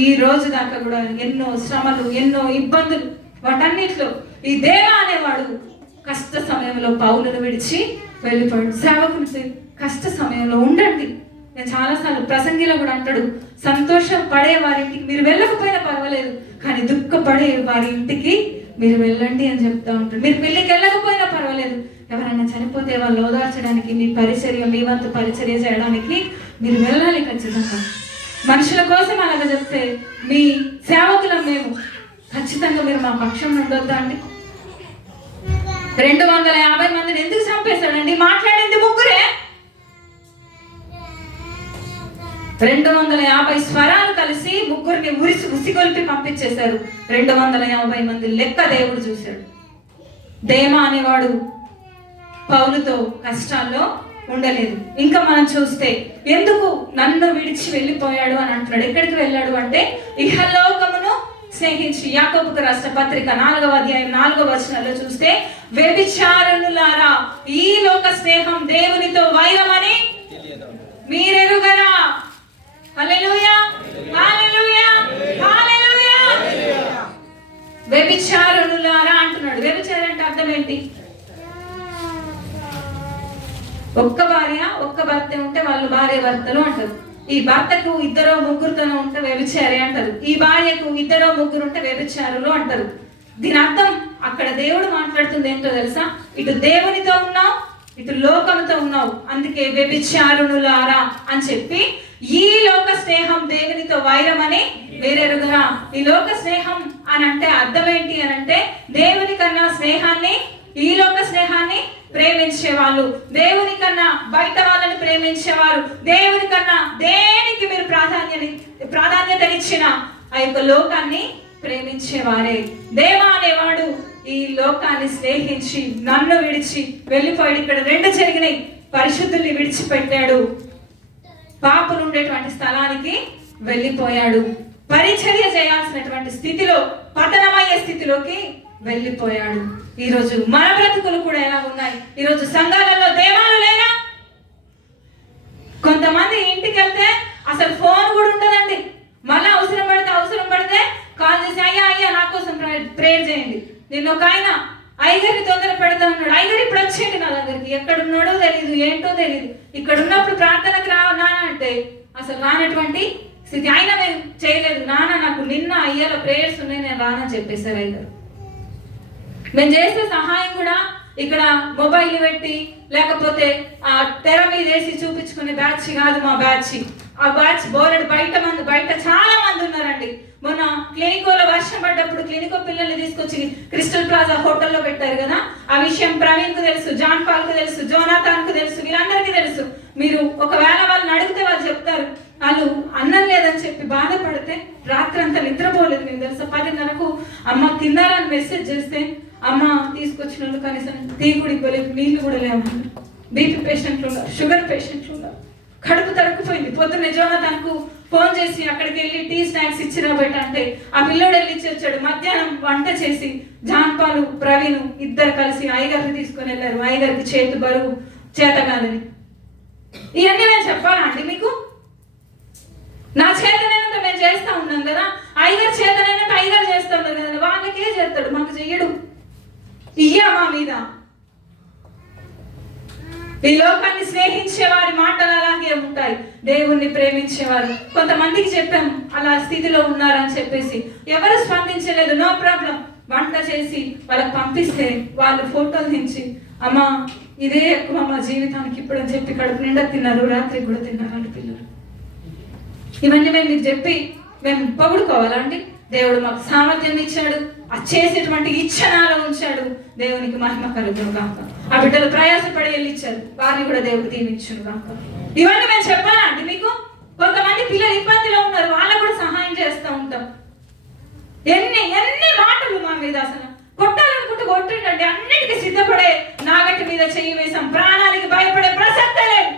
ఈ రోజు దాకా కూడా ఎన్నో శ్రమలు, ఎన్నో ఇబ్బందులు, వాటన్నిటిలో ఈ దేవా అనేవాడు కష్ట సమయంలో పౌలును విడిచి వెళ్ళిపోయాడు. సేవకుని కష్ట సమయంలో ఉండండి. నేను చాలాసార్లు ప్రసంగిలో కూడా అంటాడు, సంతోషపడే వారి ఇంటికి మీరు వెళ్ళకపోయినా పర్వాలేదు, కానీ దుఃఖపడే వారి ఇంటికి మీరు వెళ్ళండి అని చెప్తా ఉంటాడు. మీరు పెళ్ళికి వెళ్ళకపోయినా పర్వాలేదు, ఎవరైనా చనిపోతే వాళ్ళు ఓదార్చడానికి, మీ పరిచర్య, మీ వంతు పరిచర్య చేయడానికి మీరు వెళ్ళాలి ఖచ్చితంగా. మనుషుల కోసం అలాగ చెప్తే మీ సేవకులం మేము, ఖచ్చితంగా మీరు మా పక్షం ఉండొద్దా అండి? 250 మందిని ఎందుకు చంపేశాడండి? మాట్లాడింది ముగ్గురే. 250 స్వరాలు కలిసి ముగ్గురిని ఉసిగొల్పి పంపించేశారు. 250 మంది లెక్క దేవుడు చూశాడు. దేమా అనేవాడు పౌలుతో కష్టాల్లో ఉండలేదు. ఇంకా మనం చూస్తే ఎందుకు నన్ను విడిచి వెళ్ళిపోయాడు అని అంటున్నాడు. ఎక్కడికి వెళ్ళాడు అంటే ఇహలోకమును స్నేహించి. యాకోబుకు రాసిన పత్రిక 4వ అధ్యాయం 4వ వచనంలో చూస్తే, వ్యభిచారులారా ఈ లోక స్నేహం దేవునితో వైరమని మీరెరుగరా. హల్లెలూయా, హల్లెలూయా, హల్లెలూయా. వ్యభిచారులారా అంటున్నాడు. వ్యభిచారం అంటే అర్థం ఏంటి? ఒక్క భార్య ఒక్క భర్త ఉంటే వాళ్ళు భార్య భర్తలు అంటారు. ఈ భర్తకు 2 ముగ్గురుతోనూ ఉంటే వ్యభిచారి అంటారు. ఈ భార్యకు 2 ముగ్గురు ఉంటే వ్యభిచారులు అంటారు. దీని అర్థం అక్కడ దేవుడు మాట్లాడుతుంది ఏంటో తెలుసా? ఇటు దేవునితో ఉన్నావు, ఇటు లోకంతో ఉన్నావు, అందుకే వ్యభిచారులారా అని చెప్పి, ఈ లోక స్నేహం దేవునితో వైరమని వేరెరుగరా. ఈ లోక స్నేహం అని అంటే అర్థం ఏంటి అని అంటే, దేవుని కన్నా స్నేహాన్ని, ఈ లోక స్నేహాన్ని ప్రేమించే వాళ్ళు, దేవుని కన్నా బయట వాళ్ళని ప్రేమించేవారు, దేవుని కన్నా దేనికి మీరు ప్రాధాన్యతనిచ్చిన ఆ యొక్క లోకాన్ని ప్రేమించేవారే. దేవా అనేవాడు ఈ లోకాన్ని స్నేహించి నన్ను విడిచి వెళ్ళిపోయాడు. ఇక్కడ 2 జరిగినాయి. పరిశుద్ధుల్ని విడిచిపెట్టాడు, పాపులు ఉండేటువంటి స్థలానికి వెళ్ళిపోయాడు. పరిచర్య చేయాల్సినటువంటి స్థితిలో, పతనమయ్యే స్థితిలోకి వెళ్ళిపోయాడు. ఈరోజు మన బ్రతుకులు కూడా ఎలా ఉన్నాయి? ఈరోజు సంఘాలలో దేవాలు లేరా? కొంతమంది ఇంటికి వెళ్తే అసలు ఫోన్ కూడా ఉండదండి. మళ్ళీ అవసరం పడితే కాల్ చేసి, అయ్యా నా కోసం ప్రేయర్ చేయండి. నిన్న ఒక ఆయన అయ్యగారిని తొందర పెడతా ఉన్నాడు. అయ్యగారు ఇప్పుడు వచ్చేయండి నా దగ్గరికి, ఎక్కడున్నాడో తెలియదు, ఏంటో తెలియదు. ఇక్కడ ఉన్నప్పుడు ప్రార్థనకు రానా అంటే అసలు రానటువంటి స్థితి. అయినా మేము చేయలేదు. నాన్న నాకు నిన్న అయ్యాల ప్రేయర్స్ ఉన్నాయి, నేను రానని చెప్పేశారు అయ్యారు. మేము చేసే సహాయం కూడా ఇక్కడ మొబైల్ పెట్టి లేకపోతే ఆ తెర మీద వేసి చూపించుకునే బ్యాచ్ కాదు మా బ్యాచ్. ఆ బ్యాచ్ బోలెడు బయట చాలా మంది ఉన్నారండి. మొన్న క్లినికోలో వర్షం పడ్డప్పుడు క్లినికో పిల్లల్ని తీసుకొచ్చి క్రిస్టల్ ప్లాజా హోటల్లో పెట్టారు కదా. ఆ విషయం ప్రవీణ్ కు తెలుసు, జాన్ పాల్ కు తెలుసు, జోనాథాన్ కు తెలుసు, వీళ్ళందరికీ తెలుసు. మీరు ఒకవేళ వాళ్ళని అడిగితే వాళ్ళు చెప్తారు. వాళ్ళు అన్నం లేదని చెప్పి బాధపడితే రాత్రంతా నిద్రపోలేదు. నేను తెలుసా 10:30కు అమ్మ తిన్నారని మెసేజ్ చేస్తే అమ్మ తీసుకొచ్చిన వాళ్ళు కనీసం టీ కూడా ఇవ్వలేదు, నీళ్లు కూడా లేవన్నారు. బీపీ పేషెంట్లు ఉన్నారు, షుగర్ పేషెంట్లు ఉన్నారు. కడుపు తరుక్కుపోయింది. పొద్దున్న జోనాథాన్కు ఫోన్ చేసి అక్కడికి వెళ్ళి టీ స్నాక్స్ ఇచ్చిరా బయట అంటే ఆ పిల్లోడు వెళ్ళి ఇచ్చి వచ్చాడు. మధ్యాహ్నం వంట చేసి జాన్పాలు ప్రవీణ్ ఇద్దరు కలిసి అయ్యగారిని తీసుకొని వెళ్ళారు. అయ్యగారికి చేతు బరువు చేత కాదని. ఇవన్నీ నేను చెప్పాలా అండి మీకు? నా చేతనైనంత మేము చేస్తా ఉన్నాం కదా. అయ్యగారు చేతనైనంత అయ్యగారు చేస్తా ఉన్నారు కదా. వాళ్ళకే చేస్తాడు, మాకు చెయ్యడు. ఇయ్యా మా మీద. ఈ లోకాన్ని స్నేహించే వారి మాటలు అలాగే ఉంటాయి. దేవుణ్ణి ప్రేమించేవారు కొంతమందికి చెప్పాం అలా స్థితిలో ఉన్నారని చెప్పేసి, ఎవరు స్పందించలేదు. No problem. వంట చేసి వాళ్ళకి పంపిస్తే వాళ్ళు ఫోటోలు దించి అమ్మా ఇదే ఎక్కువ మా జీవితానికి ఇప్పుడు అని చెప్పి కడుపు నిండా తిన్నారు, రాత్రి కూడా తిన్నారు వాళ్ళ పిల్లలు. ఇవన్నీ మేము మీకు చెప్పి మేము పొగుడుకోవాలా అండి? దేవుడు మాకు సామర్థ్యం ఇచ్చాడు, ఆ చేసేటువంటి ఇచ్చనాలో ఉంచాడు. దేవునికి మహిమ కలుగును గాక. ఆ బిడ్డలు ప్రయాసపడి వెళ్ళిచ్చారు, వారిని కూడా దేవుడు దీవించును గాక. ఇవన్నీ మేము చెప్పాలా అండి మీకు? కొంతమంది పిల్లలు ఇబ్బందిలో ఉన్నారు, వాళ్ళకు కూడా సహాయం చేస్తూ ఉంటాం. ఎన్ని మాటలు మా మీద అసలు కొట్టాలనుకుంటే కొట్టిండండి. అన్నిటికీ సిద్ధపడే నాగటి మీద చెయ్యి వేసాం. ప్రాణానికి భయపడే ప్రసక్తే లేదు.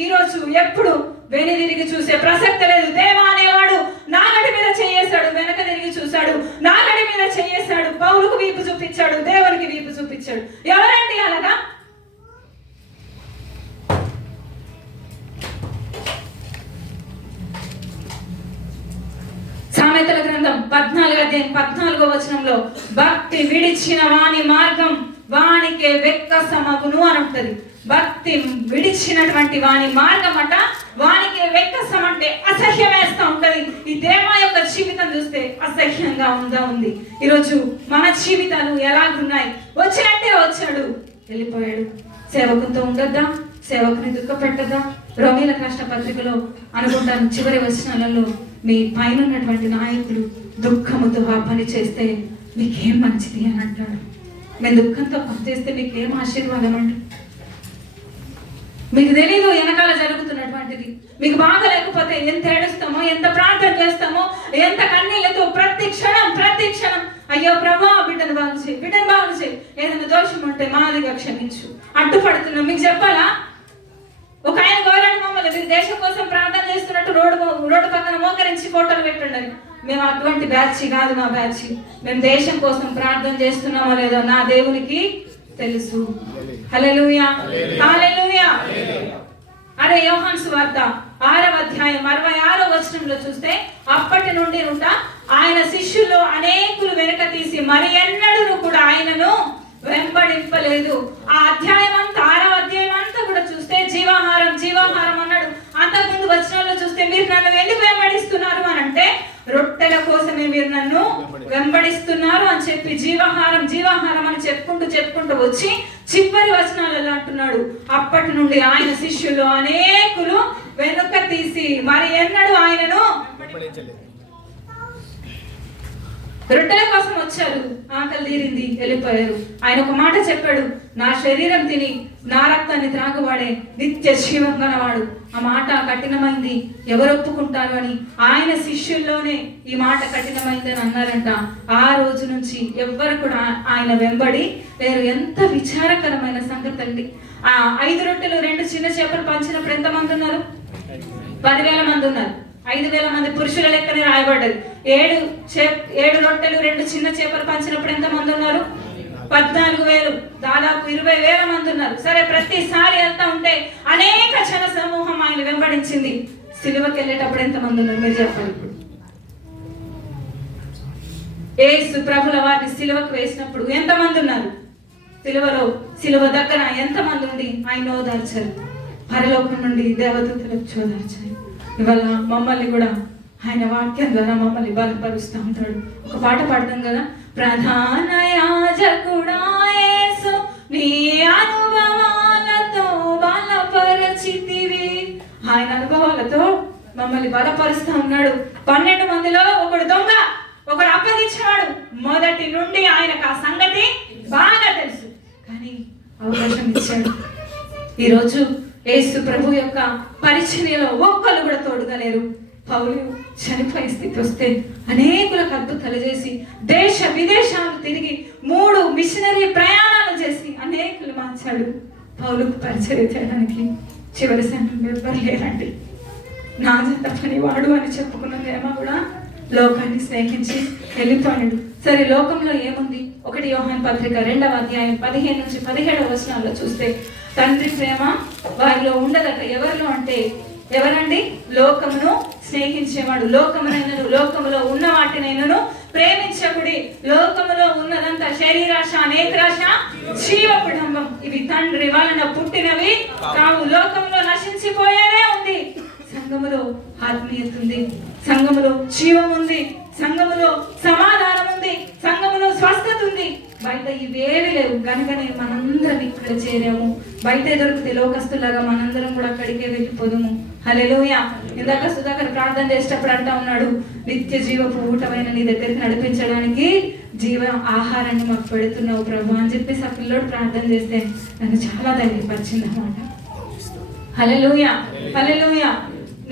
ఈ రోజు ఎప్పుడు వెనుదిరిగి చూసే ప్రసక్తి లేదు. దేవా అనేవాడు నాగటి మీద చేయేశాడు, వెనక తిరిగి చూశాడు, నాగటి మీద చేయేశాడు. పౌలుకు వీపు చూపించాడు, దేవునికి వీపు చూపించాడు. ఎవరండి అలాగా? సామెతల గ్రంథం 14:14 భక్తి విడిచిన వాని మార్గం వానికే వెక్కసమగును అని ఉంటది. భక్తి విడిచినటువంటి వాని మార్గం అట వానికి వెక్కసం అంటే అసహ్యం వేస్తూ ఉంటది. ఈ దేవ యొక్క జీవితం చూస్తే అసహ్యంగా ఉంది. ఈరోజు మన జీవితాలు ఎలాగున్నాయి? వచ్చినట్టే వచ్చాడు, వెళ్ళిపోయాడు. సేవకునితో ఉండొద్దా? సేవకుని దుఃఖ పెట్టద్దా? రోమీల కష్ట పత్రికలో అనుకుంటాను చివరి వచనాలలో మీ పైన ఉన్నటువంటి నాయకులు దుఃఖముతో ఆ పని చేస్తే మీకేం మంచిది అని అంటాడు. మేము దుఃఖంతో పని చేస్తే మీకేం ఆశీర్వాదం అండి? మీకు తెలీదు వెనకాల జరుగుతున్నటువంటిది. మీకు బాగా లేకపోతే ఎంత ఏడుస్తామో, ఎంత ప్రార్థన చేస్తామో, ఎంత కన్నీళ్లతో ప్రతి క్షణం అయ్యో ప్రభా బిడ్డను బాగు చేయి, ఏదైనా దోషం ఉంటే మాదిగా క్షమించు. అడ్డుపడుతున్నాం. మీకు చెప్పాలా? ఒక ఆయన గౌరవ మమ్మల్ని మీరు దేశం కోసం ప్రార్థన చేస్తున్నట్టు రోడ్డు పక్కన మోకరించి ఫోటోలు పెట్టండి. మేము అటువంటి బ్యాచ్ కాదు మా బ్యాచ్. మేము దేశం కోసం ప్రార్థన చేస్తున్నామో లేదో నా దేవునికి తెలుసు. హల్లెలూయా, హల్లెలూయా. అరే యోహాను సువార్త 6:66 చూస్తే అప్పటి నుండి ఆయన శిష్యులు అనేకులు వెనక తీసి మరి ఎన్నడూ కూడా ఆయనను వెంబడింపలేదు. ఆ అధ్యాయం అంతా 6వ అధ్యాయం అంతా కూడా చూస్తే జీవాహారం అన్నాడు. అంతకుముందు వచనాల్లో చూస్తే మీరు నన్ను ఎందుకు వెంబడిస్తున్నారు అని అంటే రొట్టెల కోసమే మీరు నన్ను వెంబడిస్తున్నారు అని చెప్పి జీవాహారం అని చెప్పుకుంటూ వచ్చి చివరి వచనాలలో అంటున్నాడు అప్పటి నుండి ఆయన శిష్యులు అనేకులు వెనుక తీసి మరి ఎన్నడూ ఆయనను రొట్టెల కోసం వచ్చారు, ఆకలి తీరింది, వెళ్ళిపోయారు. ఆయన ఒక మాట చెప్పాడు, నా శరీరం తిని నా రక్తాన్ని త్రాగువాడే నిత్య జీవం గలవాడు. ఆ మాట కఠినమైంది, ఎవరు ఒప్పుకుంటారు అని ఆయన శిష్యుల్లోనే ఈ మాట కఠినమైంది అని అన్నారంట. ఆ రోజు నుంచి ఎవ్వరు కూడా ఆయన వెంబడి లేరు. ఎంత విచారకరమైన సంగతి అండి. ఆ 5 రొట్టెలు 2 చిన్న చేపలు పంచినప్పుడు ఎంతమంది ఉన్నారు? 10,000 మంది ఉన్నారు. 5,000 మంది పురుషుల లెక్కనే రాయబడ్డది. 7 రొట్టెలు 2 చిన్న చేపలు పంచినప్పుడు ఎంతమంది ఉన్నారు? 14,000. దాదాపు 20,000 మంది ఉన్నారు. సరే, ప్రతిసారి వెళ్తా ఉంటే అనేక జన సమూహం ఆయన వెంబడించింది. సిలువకి వెళ్ళేటప్పుడు ఎంతమంది ఉన్నారు మీరు చెప్పండి. ఇప్పుడు యేసు ప్రభుల వారిని సిలువకు వేసినప్పుడు ఎంతమంది ఉన్నారు? సిలువ దగ్గర ఎంతమంది ఉండి ఆయన ఓదార్చారు? పరలోకం నుండి దేవదూతలకు ఓదార్చారు. ఇవాళ మమ్మల్ని కూడా ఆయన వాక్యం ద్వారా మమ్మల్ని బలపరుస్తూ ఉంటాడు. ఒక పాట పాడతాం కదా, ప్రధాన యాజకుడా యేసు నీ అనుభవాలతో బలపరచితివి. ఆయన అనుభవాలతో మమ్మల్ని బలపరుస్తూ ఉన్నాడు. 12 మందిలో ఒకడు దొంగ, ఒకడు అప్పగించేవాడు. మొదటి నుండి ఆయనకు ఆ సంగతి బాగా తెలుసు, కానీ అవకాశం ఇచ్చాడు. ఈరోజు యేసు ప్రభు యొక్క పరిచర్యలో ఒక్కరు కూడా తోడుగా లేరు. పౌలు చనిపోయే స్థితి వస్తే అనేకులకు అద్భుతాలు చేసి దేశ విదేశాలు తిరిగి 3 మిషనరీ ప్రయాణాలు చేసి అనేకులు మార్చాడు. పౌలుకు పరిచర్య చేయడానికి చివరి సమయంలో ఎవరు లేరండి. నా జంట పనివాడు అని చెప్పుకున్నదేమో కూడా లోకాన్ని స్నేహించి వెళ్ళిపోయాడు. సరే, లోకంలో ఏముంది? 1 యోహాను పత్రిక 2వ అధ్యాయం 15 నుంచి 17 వచనాల్లో చూస్తే తండ్రి ప్రేమ వారిలో ఉండదట. ఎవరిలో అంటే ఎవరండి? లోకమును స్నేహించేవాడు. లోకములో ఉన్న వాటినైనను ప్రేమించకుడి. లోకములో ఉన్నదంతా శరీరాశ, నేత్రాశ, జీవపుడంబం. ఇవి తండ్రి వలన పుట్టినవి కావు. లోకంలో నశించిపోయేదే ఉంది. సంఘములో ఆత్మీయత ఉంది, సంఘములో జీవం ఉంది, సంఘములో సమాధానం ఉంది, సంఘములో స్వస్థత ఉంది. బయట ఇవేవి లేవు. కనుకనే మనందరం ఇక్కడ చేరాము. బయట దొరికితే లోకస్తులాగా మనందరం కూడా అక్కడికే వెళ్ళిపోదాము. హల్లెలూయా. ఇందాక సుధాకర్ ప్రార్థన చేసేటప్పుడు అంటా ఉన్నాడు, నిత్య జీవపు ఊటమైన నీ దగ్గరికి నడిపించడానికి జీవ ఆహారాన్ని మాకు పెడుతున్నావు ప్రభు అని చెప్పేసి ఆ పిల్లోడు ప్రార్థన చేస్తే నాకు చాలా ధైర్యపరిచింది అన్నమాట. హల్లెలూయా, హల్లెలూయా.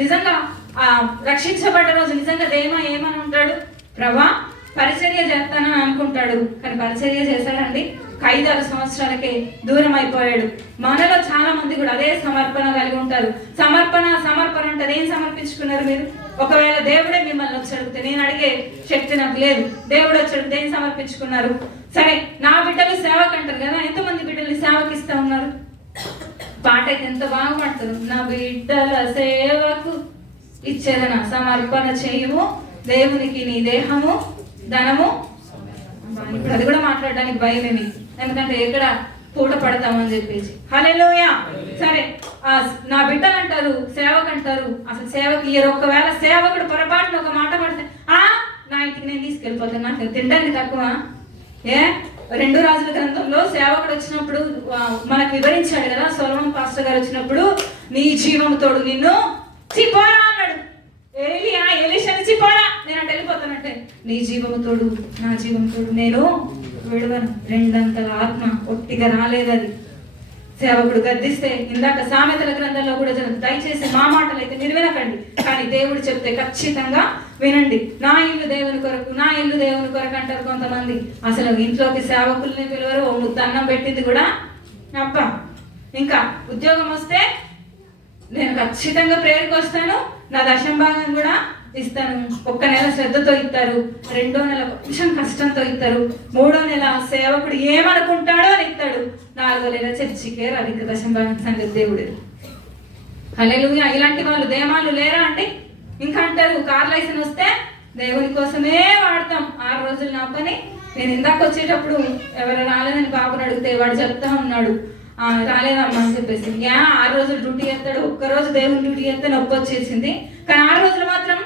నిజంగా ఆ రక్షించబడ్డ రోజు నిజంగా దేమా ఏమని ఉంటాడు? ప్రభా పరిచర్య చేస్తానని అనుకుంటాడు, కానీ పరిచర్య చేశాడండి. 5-6 సంవత్సరాలకే దూరం అయిపోయాడు. మనలో చాలా మంది కూడా అదే సమర్పణ కలిగి ఉంటారు. సమర్పణ అంటారు. ఏం సమర్పించుకున్నారు మీరు? ఒకవేళ దేవుడే మిమ్మల్ని వచ్చి అడిగితే, నేను అడిగే శక్తి నాకు లేదు, దేవుడు వచ్చి అడిగితే ఏం సమర్పించుకున్నారు? సరే, నా బిడ్డలు సేవకు అంటారు కదా, ఎంతమంది బిడ్డల్ని సేవకి ఇస్తా ఉన్నారు? పాట అయితే ఎంత బాగా పాడతారు, నా బిడ్డల సేవకు ఇచ్చేదన సమర్పణ చేయము దేవునికి నీ దేహము ధనము. ఇప్పుడు అది కూడా మాట్లాడడానికి భయమేమి, ఎందుకంటే ఎక్కడ పూట పడతామని చెప్పేసి. హల్లెలూయా. సరే, నా బిడ్డలు అంటారు, సేవకు అంటారు. అసలు సేవకు ఇయ్యరు. ఒకవేళ సేవకుడు పొరపాటున ఒక మాట పడితే నా ఇంటికి నేను తీసుకెళ్ళిపోతాను, నాకు తినడానికి తక్కువ. 2 రాజుల గ్రంథంలో సేవకుడు వచ్చినప్పుడు మనకు వివరించాడు కదా, సొలొమోన్ పాస్టర్ గారు వచ్చినప్పుడు, నీ జీవము తోడు నిన్ను చిపోరా అన్నాడు. ఎలీషాని చిపోరా, నేను అంటే వెళ్ళిపోతానంటే, నీ జీవము తోడు నా జీవము తోడు నేను విడవను. 2 అంతల ఆత్మ ఒట్టిగా రాలేదది. సేవకుడు గద్దిస్తే, ఇందాక సామెతల గ్రంథంలో కూడా దయచేసి మా మాటలు అయితే మీరు వినకండి, కానీ దేవుడు చెప్తే ఖచ్చితంగా వినండి. నా ఇల్లు దేవుని కొరకు, నా ఇల్లు దేవుని కొరకు అంటారు కొంతమంది. అసలు ఇంట్లోకి సేవకుల్ని పిలవరు. ముద్ద అన్నం పెట్టింది కూడా అప్ప. ఇంకా ఉద్యోగం వస్తే నేను ఖచ్చితంగా ప్రేయర్కి వస్తాను, నా దశంభాగం కూడా ఇస్తాను. 1 నెల శ్రద్ధతో ఇస్తారు, 2వ నెల కొంచెం కష్టంతో ఇస్తారు, 3వ నెల సేవకుడు ఏమనుకుంటాడో అని ఇస్తాడు, 4వ నెల చర్చికే రవిక దశంభాగం సంగతి దేవుడు. హల్లెలూయా. ఇలాంటి వాళ్ళు దేమాలు లేరా అండి? ఇంకా అంటారు, కార్ లైసెన్స్ వస్తే దేవుని కోసమే వాడతాం, 6 రోజులు నా పని. నేను ఇందాక వచ్చేటప్పుడు ఎవరు రాలేదని బాబుని అడిగితే వాడు చెప్తా ఉన్నాడు, రాలేదమ్మా అని చెప్పేసి. 6 రోజులు డ్యూటీ చేస్తాడు, 1 రోజు దేవుని డ్యూటీ చేస్తే నొప్పి వచ్చేసింది, కానీ 6 రోజులు మాత్రం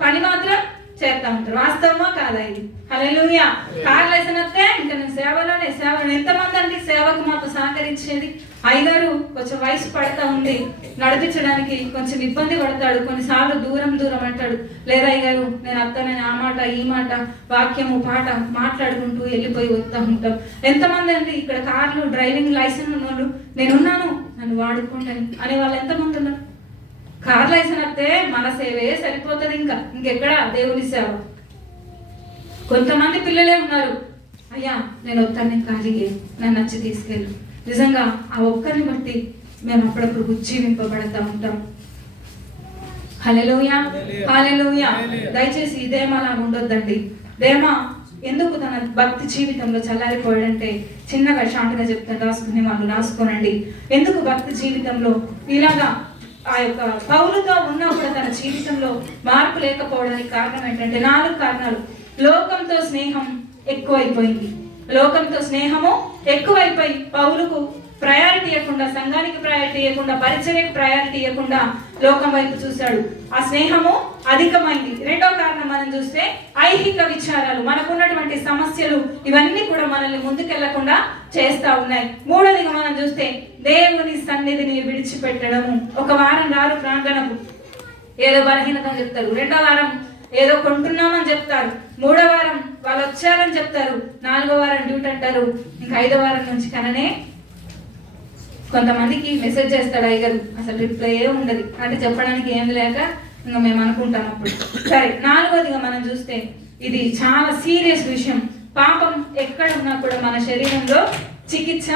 పని మాత్రం చేస్తా ఉంటారు. వాస్తవమా కాదా ఇది? హల్లెలూయా. కార్ లైసెన్స్ వస్తే ఇంకా నేను సేవలోనే. ఎంతమంది అండి సేవకు మాతో సహకరించేది? అయ్యగారు కొంచెం వయసు పడతా ఉంది, నడిపించడానికి కొంచెం ఇబ్బంది పడతాడు, కొన్నిసార్లు దూరం అంటాడు. లేదా అయ్యగారు నేను అత్తనని ఆ మాట ఈ మాట వాక్యము పాట మాట్లాడుకుంటూ వెళ్ళిపోయి వస్తూ ఉంటాం. ఎంతమంది అండి ఇక్కడ కార్లు డ్రైవింగ్ లైసెన్స్ ఉన్నోళ్ళు, నేనున్నాను నన్ను వాడుకోండి అనే వాళ్ళు ఎంతమంది ఉన్నారు? కార్ లైసెన్స్ వస్తే మన సేవే సరిపోతుంది, ఇంకెక్కడ దేవుని సేవ. కొంతమంది పిల్లలే ఉన్నారు, అయ్యా నేను వస్తాను ఖాళీగా, నన్ను నచ్చి తీసుకెళ్ళు. నిజంగా ఆ ఒక్కరిని బట్టి మేము అప్పుడప్పుడు ఉజ్జీవింపబడతా ఉంటాం. హల్లెలూయా, హల్లెలూయా. దయచేసి ఇదేమా అలా ఉండొద్దండి. దేమా ఎందుకు తన భక్తి జీవితంలో చల్లారిపోయాడంటే, చిన్నగా షార్ట్గా చెప్తాను, రాసుకునే వాళ్ళు రాసుకోనండి. ఎందుకు భక్తి జీవితంలో ఇలాగా ఆ యొక్క పౌలుతో ఉన్నప్పుడు తన జీవితంలో మార్పు లేకపోవడానికి కారణం ఏంటంటే 4 కారణాలు. లోకంతో స్నేహం ఎక్కువైపోయింది. లోకంతో స్నేహము ఎక్కువైపోయి పౌలుకు ప్రయారిటీ ఇవ్వకుండా, సంఘానికి ప్రయారిటీ ఇవ్వకుండా, పరిచర్యకు ప్రయారిటీ ఇవ్వకుండా లోకం వైపు చూశాడు. ఆ స్నేహము అధికమైంది. రెండో కారణం మనం చూస్తే ఐహిక విచారాలు, మనకున్నటువంటి సమస్యలు ఇవన్నీ కూడా మనల్ని ముందుకెళ్లకుండా చేస్తా ఉన్నాయి. మూడోదిగా మనం చూస్తే దేవుని సన్నిధిని విడిచిపెట్టడము. ఒక వారం రారు ప్రాంగణకు, ఏదో బలహీనత చెప్తారు. రెండో వారం ఏదో కొంటున్నామని చెప్తారు. మూడో వారం వాళ్ళు వచ్చారని చెప్తారు. నాలుగో వారం డ్యూటీ అంటారు. ఇంకా 5వ వారం నుంచి కననే కొంతమందికి మెసేజ్ చేస్తాడు అయ్యగారు, అసలు రిప్లై ఉండదు. అంటే చెప్పడానికి ఏం లేక ఇంకా మేము అనుకుంటాం అప్పుడు. సరే, 4వదిగా మనం చూస్తే ఇది చాలా సీరియస్ విషయం. పాపం ఎక్కడున్నా కూడా మన శరీరంలో చికిత్స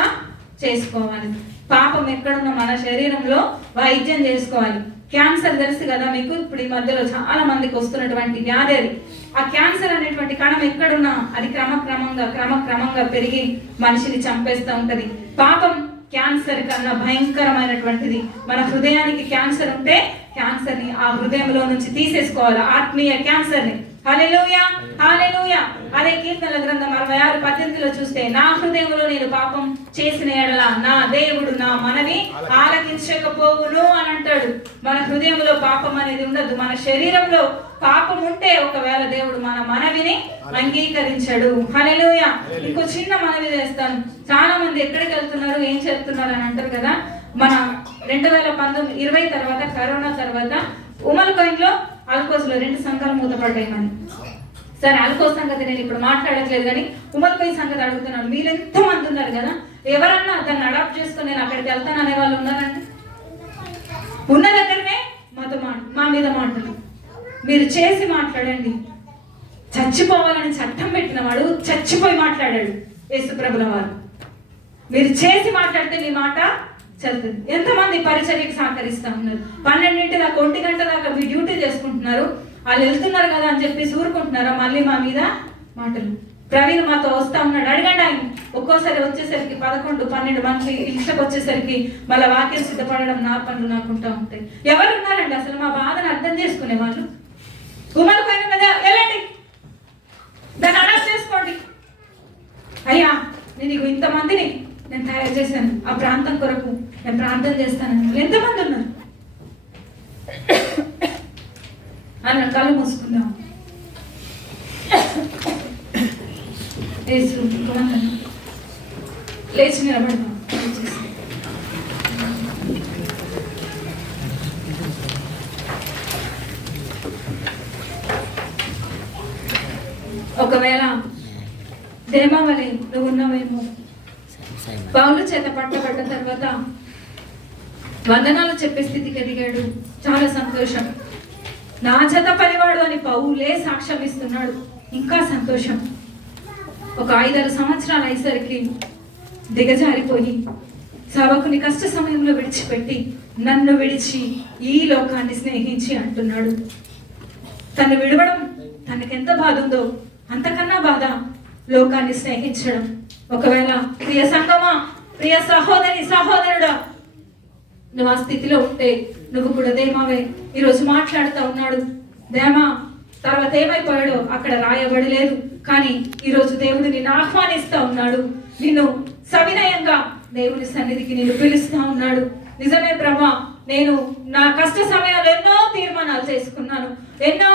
చేసుకోవాలి. పాపం ఎక్కడున్నా మన శరీరంలో వైద్యం చేసుకోవాలి. క్యాన్సర్ తెలుసు కదా మీకు, ఇప్పుడు ఈ మధ్యలో చాలా మందికి వస్తున్నటువంటి వ్యాధి అది. ఆ క్యాన్సర్ అనేటువంటి కణం ఎక్కడున్నా అది క్రమక్రమంగా పెరిగి మనిషిని చంపేస్తూ ఉంటది. పాపం క్యాన్సర్ కన్నా భయంకరమైనటువంటిది. మన హృదయానికి క్యాన్సర్ ఉంటే క్యాన్సర్ ని ఆ హృదయంలో నుంచి తీసేసుకోవాలి, ఆత్మీయ క్యాన్సర్ ని. హల్లెలూయా, హల్లెలూయా. అదే కీర్తనల గ్రంథం 66:18లో చూస్తే, నా హృదయంలో నేను పాపం చేసిన ఎడల నా దేవుడు నా మనవి ఆలకించకపోవును అని అంటాడు. మన హృదయంలో పాపం అనేది ఉండదు. మన శరీరంలో పాపం ఉంటే ఒకవేళ దేవుడు మన మనవిని అంగీకరించడు. హల్లెలూయా. ఇంకో చిన్న మనవి చేస్తాను. చాలా మంది ఎక్కడికి వెళ్తున్నారు, ఏం చేస్తున్నారు అని అంటారు కదా. మన 2020 తర్వాత, కరోనా తర్వాత ఉమల్కోయిన్లో, అల్కోస్లో 2 సంఘాలు మూతపడ్డాయి. మనం సరే, అల్కోస్ సంగతి నేను ఇప్పుడు మాట్లాడట్లేదు, కానీ ఉమల్కోయి సంగతి అడుగుతున్నాను. మీరు ఎంతమంది ఉన్నారు కదా, ఎవరన్నా దాన్ని అడాప్ట్ చేసుకుని నేను అక్కడికి వెళ్తాను అనే వాళ్ళు ఉన్నారండి? ఉన్న దగ్గరనే మా మీద మాటలు మీరు చేసి మాట్లాడండి. చచ్చిపోవాలని చట్టం పెట్టిన వాడు చచ్చిపోయి మాట్లాడాడు యేసుప్రభుల వారు. మీరు చేసి మాట్లాడితే మీ మాట చదువుతుంది. ఎంతమంది పరిచర్యకు సహకరిస్తూ ఉన్నారు. 12 దాకా 1 గంట దాకా మీ డ్యూటీ చేసుకుంటున్నారు. వాళ్ళు వెళ్తున్నారు కదా అని చెప్పి ఊరుకుంటున్నారా? మళ్ళీ మా మీద మాటలు. ప్రవీణ్ మాతో వస్తా ఉన్నాడు, అడగండి ఆయన. ఒక్కోసారి వచ్చేసరికి 11, 12 మంది ఇంట్లోకి వచ్చేసరికి మళ్ళీ వాక్యం సిద్ధపడడం నా పనులు నాకుంటా ఉంటాయి. ఎవరు ఉన్నారండి అసలు మా బాధను అర్థం చేసుకునే వాళ్ళు? గుమ్మల పైన మీద వెళ్ళండి, దాన్ని అడాప్ట్ చేసుకోండి. అయ్యా, నేను ఇంతమందిని నేను తయారు చేశాను, ఆ ప్రాంతం కొరకు నేను ప్రార్థన చేస్తాను. ఎంతమంది ఉన్నారు అన్న కళ్ళు మూసుకుందాం. లేచి నిలబడదాం. ఒకవేళ దేమావళి నువ్వు ఉన్నావేమో, పౌలు చేత పట్టబడ్డ తర్వాత వందనాలు చెప్పే స్థితికి ఎదిగాడు. చాలా సంతోషం. నా చేత పనివాడు అని పౌలే సాక్ష్యం ఇస్తున్నాడు. ఇంకా సంతోషం. ఒక 5-6 సంవత్సరాలు అయ్యేసరికి దిగజారిపోయి సభకుని కష్ట సమయంలో విడిచిపెట్టి నన్ను విడిచి ఈ లోకాన్ని స్నేహించి అంటున్నాడు. తను విడవడం తనకెంత బాధ ఉందో అంతకన్నా బాధ లోకాన్ని స్నేహించడం. ఒకవేళ ప్రియ సంగమా, ప్రియ సహోదరి సహోదరుడా, నువ్వు ఆ స్థితిలో ఉంటే నువ్వు కూడా దేమావే ఈరోజు మాట్లాడుతూ ఉన్నాడు. దేమా తర్వాత ఏమైపోయాడో అక్కడ రాయబడలేదు, కానీ ఈరోజు దేవుడు నిన్ను ఆహ్వానిస్తా ఉన్నాడు. నిన్ను సవినయంగా దేవుని సన్నిధికి నిన్ను పిలుస్తా ఉన్నాడు. నిజమే ప్రభా, నేను నా కష్ట సమయాల్లో ఎన్నో తీర్మానాలు చేసుకున్నాను, ఎన్నో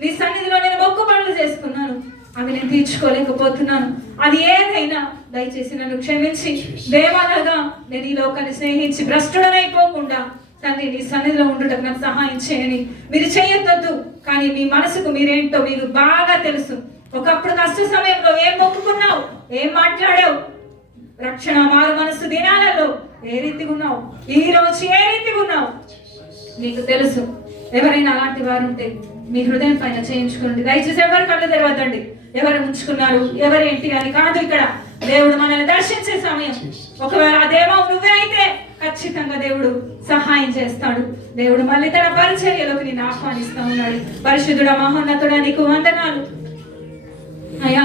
నీ సన్నిధిలో నేను మొక్కుబడులు చేసుకున్నాను, అవి నేను తీర్చుకోలేకపోతున్నాను. అది ఏదైనా దయచేసి నన్ను క్షమించి దేవాలగా నేను ఈ లోకాన్ని స్నేహించి భ్రష్టుడనైపోకుండా తండ్రి నీ సన్నిధిలో ఉండటం నాకు సహాయం చేయని. మీరు చేయొద్దు, కానీ మీ మనసుకు మీరేంటో మీకు బాగా తెలుసు. ఒకప్పుడు కష్ట సమయంలో ఏం మొక్కుకున్నావు, ఏం మాట్లాడావు, రక్షణ మారు మనసు దినాలలో ఏ రీతిగా ఉన్నావు, ఈ రోజు ఏ రీతిగా ఉన్నావు నీకు తెలుసు. ఎవరైనా అలాంటి వారు ఉంటే మీ హృదయం పైన చేయించుకోండి. దయచేసి ఎవరు కళ్ళు తెరవద్దండి. ఎవరు ఉంచుకున్నారు ఎవరేంటి అని కాదు. ఇక్కడ దేవుడు మనల్ని దర్శించే సమయం. ఒకవేళ ఆ దేవా నువ్వే అయితే ఖచ్చితంగా దేవుడు సహాయం చేస్తాడు. దేవుడు మళ్ళీ తన పరిచర్యలోకి నేను ఆహ్వానిస్తా ఉన్నాడు. పరిశుద్ధుడ మహోన్నతుడా నీకు వందనాలు అయ్యా.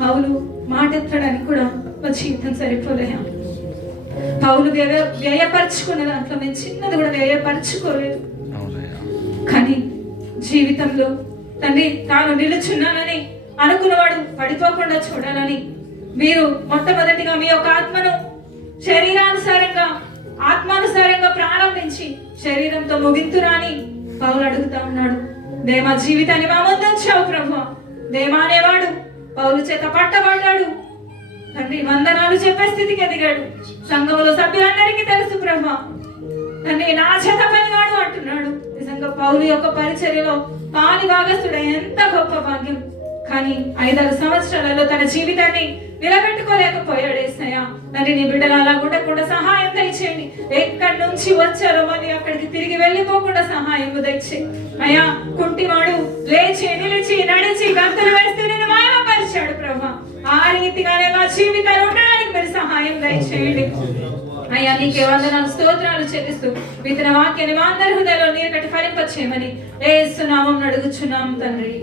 పౌలు మాట ఎత్తడానికి కూడా వచ్చి యుద్ధం సరిపోలేయా. పౌలు వ్యయపరచుకున్న దాంట్లో నేను చిన్నది కూడా వ్యయపరచుకోలేదు. కానీ జీవితంలో తండ్రి తాను నిలుచున్నానని అనుకున్నవాడు పడిపోకుండా చూడాలని మీరు మొట్టమొదటిగా మీ యొక్క ఆత్మను శరీరానుసారంగా ఆత్మానుసారంగా ప్రారంభించి శరీరంతో ముగింతురాని పౌలు అడుగుతా ఉన్నాడు. దేవా, జీవితాన్ని మా ముందుంచావు ప్రభువా. దేవా అనేవాడు పౌలు చేత పట్టబడ్డాడు. తండ్రి, వందనాలు చెప్పే స్థితికి ఎదిగాడు. సంఘంలో సభ్యులందరికీ తెలుసు ప్రభువా. తండ్రి, నా చేత పనివాడు అంటున్నాడు. నిజంగా పౌలు యొక్క పరిచర్యలో పాలి భాగస్తుడు ఎంత గొప్ప భాగ్యం. కానీ 5 సంవత్సరాలలో తన జీవితాన్ని నిలబెట్టుకోలేకపోయాడు. యేసయ్యా, తండ్రి, నీ బిడ్డలు అలా ఉండకుండా సహాయం దయచేయండి. ఎక్కడి నుంచి వచ్చారో మళ్ళీ అక్కడికి తిరిగి వెళ్ళిపోకుండా సహాయం దయచేయండి అయ్యా. కుంటివాడు లేచి నిలిచి నడిచి గంతులు వేస్తూ నేను మాయమపరిచాడు ప్రభా. ఆ రీతిగానే మా జీవితాలు ఉండడానికి మీరు సహాయం దయచేయండి అయ్యా. నీకే వందనాలు స్తోత్రాలు చెల్లిస్తూ విత్తన వాక్యాన్ని మా అందరి హృదయంలో నీరు కట్టి ఫలింపచేయమని యేసు నామమున అడుగుచున్నాం తండ్రి.